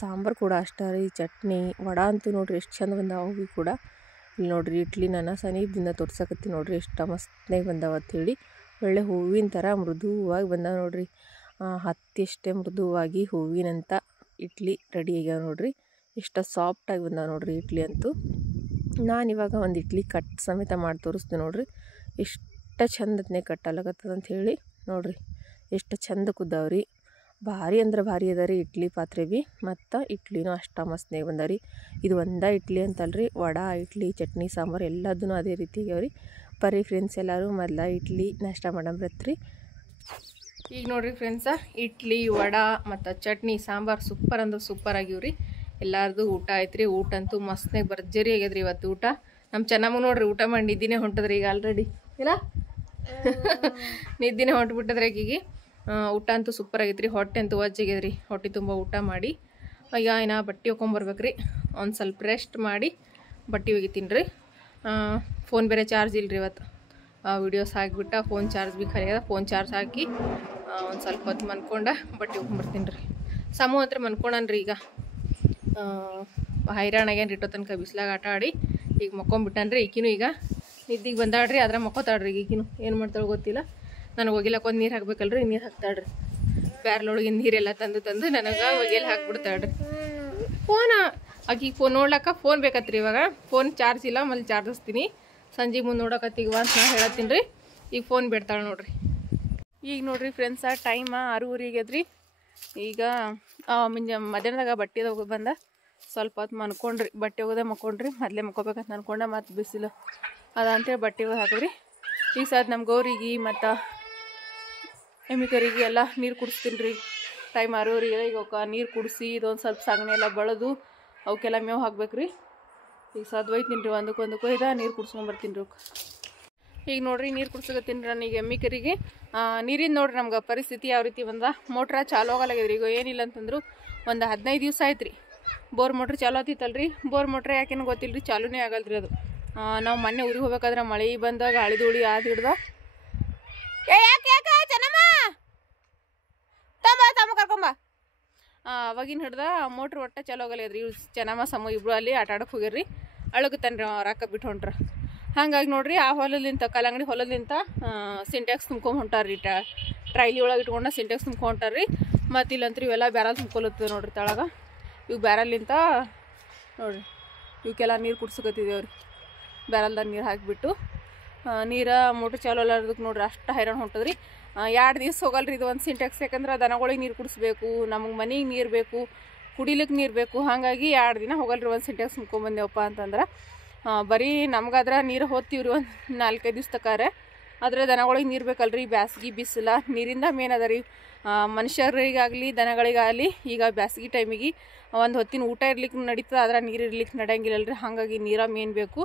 ಸಾಂಬಾರು ಕೂಡ ಅಷ್ಟೇ ರೀ. ಚಟ್ನಿ, ವಡ ಅಂತೂ ನೋಡ್ರಿ ಎಷ್ಟು ಚಂದ ಬಂದಾವ ಅವು ಕೂಡ. ಇಲ್ಲಿ ನೋಡ್ರಿ ಇಡ್ಲಿ ನಾನು ಸನೀಪದಿಂದ ತೋರ್ಸಕತ್ತೀನಿ ನೋಡ್ರಿ ಎಷ್ಟು ಮಸ್ತ್ನಾಗಿ ಬಂದಾವ ಅಂಥೇಳಿ. ಒಳ್ಳೆ ಹೂವಿನ ಥರ ಮೃದುವಾಗಿ ಬಂದಾವ ನೋಡ್ರಿ. ಹತ್ತಿಷ್ಟೇ ಮೃದುವಾಗಿ ಹೂವಿನಂಥ ಇಡ್ಲಿ ರೆಡಿ ಆಗ್ಯಾವ ನೋಡ್ರಿ. ಎಷ್ಟು ಸಾಫ್ಟಾಗಿ ಬಂದಾವ ನೋಡ್ರಿ ಇಡ್ಲಿ ಅಂತೂ. ನಾನಿವಾಗ ಒಂದು ಇಡ್ಲಿ ಕಟ್ ಸಮೇತ ಮಾಡಿ ತೋರಿಸ್ತೀನಿ ನೋಡ್ರಿ. ಎಷ್ಟು ಚಂದನೇ ಕಟ್ಟಲಾಗತ್ತದ ಅಂತ ಹೇಳಿ ನೋಡ್ರಿ, ಎಷ್ಟು ಚಂದ ಕುದ್ದಾವ್ರಿ. ಭಾರಿ ಅಂದ್ರೆ ಭಾರಿ ಅದ ರೀ ಇಡ್ಲಿ ಪಾತ್ರೆ ಭೀ. ಮತ್ತು ಇಡ್ಲಿನೂ ಅಷ್ಟ ಮಸ್ತ್ನಾಗ ಬಂದಾವ್ರಿ. ಇದು ಒಂದೇ ಇಡ್ಲಿ ಅಂತಲ್ರಿ, ವಡಾ ಇಡ್ಲಿ ಚಟ್ನಿ ಸಾಂಬಾರು ಎಲ್ಲದೂ ಅದೇ ರೀತಿ ಆಗ್ಯಾವ್ರಿ. ಬರ್ರಿ ಫ್ರೆಂಡ್ಸ್ ಎಲ್ಲರೂ ಮೊದಲ ಇಡ್ಲಿ ನಾಷ್ಟ ಮಾಡಂಬ್ರತ್ರಿ. ಈಗ ನೋಡ್ರಿ ಫ್ರೆಂಡ್ಸ, ಇಡ್ಲಿ ವಡಾ ಮತ್ತು ಚಟ್ನಿ ಸಾಂಬಾರು ಸೂಪರ್ ಅಂದ್ರೆ ಸೂಪರ್ ಆಗಿವ್ರಿ. ಎಲ್ಲಾರ್ದು ಊಟ ಆಯ್ತು ರೀ. ಊಟ ಅಂತೂ ಮಸ್ತ್ನಾಗ ಭರ್ಜರಿ ಆಗ್ಯದ್ರಿ ಇವತ್ತು ಊಟ. ನಮ್ಮ ಚೆನ್ನಾಗಿ ನೋಡ್ರಿ ಊಟ ಮಾಡಿ ನಿದ್ದಿನೇ ಹೊಂಟದ್ರಿ ಈಗ ಆಲ್ರೆಡಿ. ಇಲ್ಲ ನಿದ್ದಿನೇ ಹೊಂಟ್ಬಿಟ್ಟದ್ರಿ ಆಕಿಗೆ. ಊಟ ಅಂತೂ ಸೂಪರ್ ಆಗೈತೆ ರೀ. ಹೊಟ್ಟೆ ಅಂತೂ ವಜ್ಜಾಗ್ಯದ್ರಿ. ಹೊಟ್ಟೆ ತುಂಬ ಊಟ ಮಾಡಿ ಈಗ ಇನ್ನು ಬಟ್ಟೆ ಹೊಕ್ಕೊಂಬರ್ಬೇಕ್ರಿ. ಒಂದು ಸ್ವಲ್ಪ ರೆಸ್ಟ್ ಮಾಡಿ ಬಟ್ಟೆ ಒಗಿತೀನಿ ರೀ. ಫೋನ್ ಬೇರೆ ಚಾರ್ಜ್ ಇಲ್ಲರಿ ಇವತ್ತು. ವಿಡಿಯೋಸ್ ಹಾಕಿಬಿಟ್ಟು ಫೋನ್ ಚಾರ್ಜ್ ಭೀ ಖರೆ ಅದ. ಫೋನ್ ಚಾರ್ಜ್ ಹಾಕಿ ಒಂದು ಸ್ವಲ್ಪ ಹೊತ್ತು ಮನ್ಕೊಂಡು ಬಟ್ಟೆ ಹೊಕ್ಕೊಂಬರ್ತೀನಿ ರೀ. ಸಮೂ ಹತ್ರ ಮನ್ಕೊಂಡನ್ರಿ ಈಗ. ಹೈರಾಣಾಗೇನು ಇಟ್ಟೋ ತನಕ ಬಿಸ್ಲಾಗ ಆಟ ಆಡಿ ಈಗ ಮಕ್ಕೊಂಬಿಟ್ಟನ್ರಿ. ಈಕಿನೂ ಈಗ ನಿದ್ದಿಗೆ ಬಂದಾಡ್ರಿ. ಅದ್ರ ಮಕ್ಕೋತಾಳ್ರಿ ಈಗಿನೂ. ಏನು ಮಾಡ್ತಾಳೆ ಗೊತ್ತಿಲ್ಲ. ನನಗೆ ಒಗಿಲಕ್ಕೆ ಒಂದು ನೀರು ಹಾಕ್ಬೇಕಲ್ರಿ, ನೀರು ಹಾಕ್ತಾಳ್ರಿ. ಬ್ಯಾರ್ಲೊಳಗಿನ ನೀರೆಲ್ಲ ತಂದು ನನಗೆ ಒಗೆಯಲ್ಲಿ ಹಾಕ್ಬಿಡ್ತಾಳ್ರಿ. ಆಕಿಗೆ ಫೋನ್ ನೋಡ್ಲಕ್ಕ ಫೋನ್ ಬೇಕತ್ರಿ. ಇವಾಗ ಫೋನ್ ಚಾರ್ಜ್ ಇಲ್ಲ, ಆಮೇಲೆ ಚಾರ್ಜ್ ಹಚ್ತೀನಿ. ಸಂಜೆ ಮುಂದೆ ನೋಡಕತ್ತೀಗ ಅಂತ ನಾ ಹೇಳತ್ತೀನಿ ರೀ. ಈಗ ಫೋನ್ ಬಿಡ್ತಾಳೆ ನೋಡ್ರಿ. ಈಗ ನೋಡ್ರಿ ಫ್ರೆಂಡ್ಸ, ಟೈಮ 6:30 ಆಗ್ಯದ್ರಿ. ಈಗ ಮಧ್ಯಾಹ್ನದಾಗ ಬಟ್ಟೆ ಹೋಗಿ ಬಂದ ಸ್ವಲ್ಪ ಹೊತ್ತು ಮನ್ಕೊಂಡ್ರಿ. ಬಟ್ಟೆ ಹೋಗೋದೇ ಮಕ್ಕೊಂಡ್ರಿ. ಮೊದಲೇ ಮಕ್ಕೋಬೇಕಂತ ಅನ್ಕೊಂಡೆ, ಮತ್ತು ಬಿಸಿಲು ಅದ ಅಂತೇಳಿ ಬಟ್ಟೆ ಹೋಗಿ ಹಾಕಿದ್ರಿ. ಈಗ ಸದ್ ನಮ್ಮ ಗೌರಿಗೆ ಮತ್ತು ಎಮ್ಮಿಕರಿಗೆ ಎಲ್ಲ ನೀರು ಕುಡಿಸ್ತೀನಿ ರೀ. ಟೈಮ್ 6:30 ಈಗ ಅವಕ್ಕೆ ನೀರು ಕುಡಿಸಿ ಇದೊಂದು ಸ್ವಲ್ಪ ಸಗಣಿ ಎಲ್ಲ ಬೆಳೆದು ಅವಕ್ಕೆಲ್ಲ ಮೇವು ಹಾಕ್ಬೇಕ್ರಿ. ಈಗ ಸದ್ ಒಯ್ತೀನಿ ರೀ. ಒಂದಕ್ಕೆ ಒಯ್ದ ನೀರು ಕುಡ್ಸ್ಕೊಂಬರ್ತೀನಿ ರೀ. ಈಗ ನೋಡ್ರಿ ನೀರು ಕುಡ್ಸಕತ್ತೀನಿ ರೀ ನಾನು ಈಗ ಎಮ್ಮಿಕರಿಗೆ. ನೀರಿನ ನೋಡ್ರಿ ನಮ್ಗೆ ಪರಿಸ್ಥಿತಿ ಯಾವ ರೀತಿ ಬಂದ. ಮೋಟ್ರ ಚಾಲು ಆಗಲಾಗ್ಯದ್ರಿ. ಈಗ ಏನಿಲ್ಲ ಅಂತಂದ್ರು ಒಂದು 15 ದಿವಸ ಆಯ್ತು ರೀ. ಬೋರ್ ಮೋಟ್ರ್ ಚಾಲು ಆತಿತ್ತಲ್ರಿ. ಬೋರ್ ಮೋಟ್ರ್ ಯಾಕೇನು ಗೊತ್ತಿಲ್ಲ ರೀ, ಚಾಲೂನೇ ಆಗಲ್ರಿ ಅದು. ನಾವು ಮೊನ್ನೆ ಊರಿಗೆ ಹೋಗ್ಬೇಕಾದ್ರೆ ಮಳೆ ಬಂದ ಗಾಳಿ ಧೂಳಿ ಆದ ಹಿಡ್ದ ಕರ್ಕೊಂಬ ಅವಾಗಿನ ಹಿಡ್ದ ಮೋಟ್ರ್ ಒಟ್ಟ ಚಾಲು ಆಗಲ್ರಿ. ಇವ್ ಚೆನ್ನಮ್ಮ ಸಮ ಇಬ್ರು ಅಲ್ಲಿ ಆಟ ಆಡಕ್ಕೆ ಹೋಗ್ಯಾರ್ರಿ. ಅಳಗತ್ತನ್ರಿ ರೊಕ್ಕ ಬಿಟ್ಟು ಹೊಂಟ್ರ. ಹಾಗಾಗಿ ನೋಡ್ರಿ ಆ ಹೊಲದಿಂದ ಕಲ್ಲಂಗಡಿ ಹೊಲದಿಂದ ಸಿಂಟ್ಯಾಕ್ಸ್ ತುಂಬ್ಕೊಂಡು ಹೊಂಟಾರ್ರಿ. ಟ್ರೈಲಿ ಒಳಗೆ ಇಟ್ಕೊಂಡು ಸಿಂಟ್ಯಾಕ್ಸ್ ತುಂಬ್ಕೊಂಡು ಹೊಂಟಾರ್ರಿ. ಮತ್ತು ಇಲ್ಲಂತ್ರಿ ಇವೆಲ್ಲ ಬ್ಯಾರಲ್ ತುಂಬ್ಕೊಲತ್ತದ ನೋಡ್ರಿ ತಳಗ. ಇವು ಬ್ಯಾರಲ್ಲಿಂತ ನೋಡ್ರಿ ಇವಕ್ಕೆಲ್ಲ ನೀರು ಕುಡ್ಸಕತ್ತಿದ್ದೇವ್ರಿ. ಬ್ಯಾರಲ್ದಾಗ ನೀರು ಹಾಕಿಬಿಟ್ಟು ನೀರು ಮೋಟ್ರ್ ಚಾಲು ಅಲ್ಲಾರ್ದಕ್ಕೆ ನೋಡ್ರಿ ಅಷ್ಟು ಹೈರಾಣ ಹೊಂಟದ್ರಿ. 2 ದಿವ್ಸ ಹೋಗಲ್ರಿ ಇದು ಒಂದು ಸಿಂಟ್ಯಾಕ್ಸ್. ಯಾಕಂದ್ರೆ ದನಗಳಿಗೆ ನೀರು ಕುಡಿಸ್ಬೇಕು, ನಮಗೆ ಮನೆಗೆ ನೀರು ಬೇಕು, ಕುಡಿಲಿಕ್ಕೆ ನೀರು ಬೇಕು. ಹಾಗಾಗಿ 2 ದಿನ ಹೋಗಲ್ರಿ ಒಂದು ಸಿಂಟ್ಯಾಕ್ಸ್ ತುಂಬ್ಕೊಂಬಂದೇವಪ್ಪ ಅಂತಂದ್ರೆ. ಬರೀ ನಮ್ಗಾದ್ರೆ ನೀರು ಹೋಗ್ತೀವ್ರಿ ಒಂದು 4-5 ದಿವ್ಸ ತಕ್ಕಾರೆ. ಆದರೆ ದನಗಳಿಗೆ ನೀರು ಬೇಕಲ್ರಿ. ಬ್ಯಾಸ್ಗೆ ಬಿಸಿಲ ನೀರಿಂದ ಮೇನ್ ಅದ ರೀ. ಮನುಷ್ಯರಿಗಾಗಲಿ ದನಗಳಿಗಾಗಲಿ ಈಗ ಬ್ಯಾಸ್ಗೆ ಟೈಮಿಗೆ ಒಂದು ಹೊತ್ತಿನ ಊಟ ಇರ್ಲಿಕ್ಕೆ ನಡೀತದೆ, ಆದ್ರೆ ನೀರು ಇರ್ಲಿಕ್ಕೆ ನಡೆಯಂಗಿಲ್ಲಲ್ರಿ. ಹಾಗಾಗಿ ನೀರ ಮೇನ್ ಬೇಕು.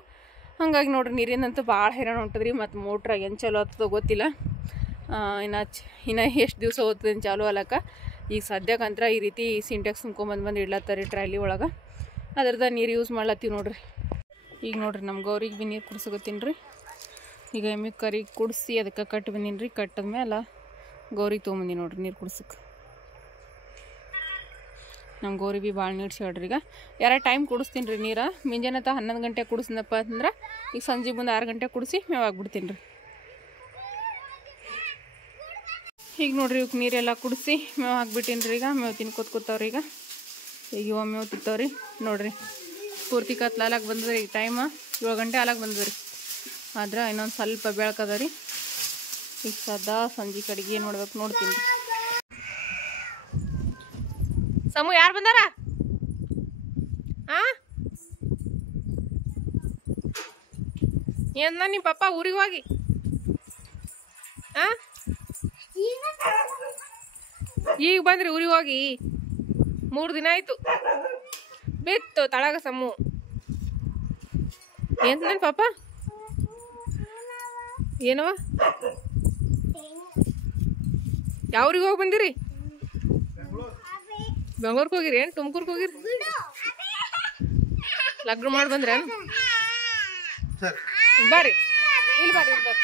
ಹಾಗಾಗಿ ನೋಡ್ರಿ ನೀರಿಂದಂತೂ ಭಾಳ ಹೈರಾಣ ಹೊಂಟದ್ರಿ. ಮತ್ತು ಮೋಟ್ರ್ ಏನು ಚಾಲು ಆಗ್ತದೋ ಗೊತ್ತಿಲ್ಲ. ಇನ್ನು ಎಷ್ಟು ದಿವಸ ಹೋಗ್ತದೆ ಚಾಲು ಅಲ್ಲಕ್ಕ. ಈಗ ಸದ್ಯಕ್ಕಂತ್ರ ಈ ರೀತಿ ಸಿಂಟ್ಯಾಕ್ಸ್ ತುಂಬ್ಕೊಂಬಂದು ಇಡ್ಲತ್ತಾರೆ ಟ್ರಾಲಿ ಒಳಗೆ. ಅದ್ರದ್ದು ನೀರು ಯೂಸ್ ಮಾಡ್ಲತ್ತೀವಿ ನೋಡ್ರಿ. ಈಗ ನೋಡ್ರಿ ನಮ್ಮ ಗೌರಿಗೆ ಭೀ ನೀರು ಕುಡ್ಸಕತ್ತೀನಿ ರೀ. ಈಗ ಎಮ್ಮಿ ಕರಿಗೆ ಕುಡಿಸಿ ಅದಕ್ಕೆ ಕಟ್ಟಿ ಬಂದೀನಿ ರೀ. ಕಟ್ಟದ್ಮೇಲೆ ಗೌರಿಗೆ ತೊಗೊಂಬಂದಿ ನೋಡ್ರಿ ನೀರು ಕುಡ್ಸಕ್ಕೆ. ನಮ್ಮ ಗೌರಿ ಭೀ ಭಾಳ ನೀರು ಹೇಳ್ರಿ. ಈಗ 2 ಟೈಮ್ ಕುಡಿಸ್ತೀನಿ ರೀ ನೀರು. ಮುಂಜಾನೆ 11 ಗಂಟೆಗೆ ಕುಡಿಸಿನಪ್ಪ ಅಂತಂದ್ರೆ ಈಗ ಸಂಜೆ ಮುಂದೆ 6 ಗಂಟೆಗೆ ಕುಡಿಸಿ ಮೇವಾಗ್ಬಿಡ್ತೀನಿ ರೀ. ಈಗ ನೋಡ್ರಿ ಇವಕ್ಕೆ ನೀರೆಲ್ಲ ಕುಡಿಸಿ ಮೇವು ಹಾಕ್ಬಿಟ್ಟಿನಿ ರೀ. ಈಗ ಮೇವು ತಿನ್ಕೋತ್ಕೋತಾವ್ರಿ. ಈಗ ಇವ ಮೇವು ತಿಂತಾವ್ರಿ ನೋಡ್ರಿ. ಪೂರ್ತಿ ಕತ್ಲಾಲಾಗಿ ಬಂದದ್ರಿ. ಈಗ ಟೈಮ 7 ಗಂಟೆ ಆಲಾಗ ಬಂದದ್ರಿ. ಆದ್ರೆ ಇನ್ನೊಂದು ಸ್ವಲ್ಪ ಬೆಳಕದ ರೀ. ಈಗ ಸದಾ ಸಂಜೆ ಕಡೆಗೆ ಏನು ಮಾಡ್ಬೇಕು ನೋಡ್ತೀನಿ ರೀ. ಸಮು ಯಾರು ಬಂದಾರ? ಏನ ನಿಮ್ಮ ಪಪ್ಪ ಊರಿಗೆ ಹೋಗಿ ಈಗ ಬಂದ್ರಿ ಊರಿಗೆ ಹೋಗಿ 3 ದಿನ ಆಯ್ತು. ಬಿತ್ತು ತಳಗ ಸಮು. ಏನ್ ನನ್ ಪಾಪ ಏನವ? ಯಾವ್ರಿಗೆ ಹೋಗಿ ಬಂದಿರಿ? ಬೆಂಗಳೂರಿಗೆ ಹೋಗಿರಿ ಏನು ತುಮಕೂರ್ಗೆ ಹೋಗಿರಿ? ಲಗ್ನ ಮಾಡಿ ಬಂದ್ರೇನು? ಬರ್ರಿ ಇಲ್ಲಿ ಬರ್ರಿ ಇಲ್ಲಿ ಬರ್ರಿ.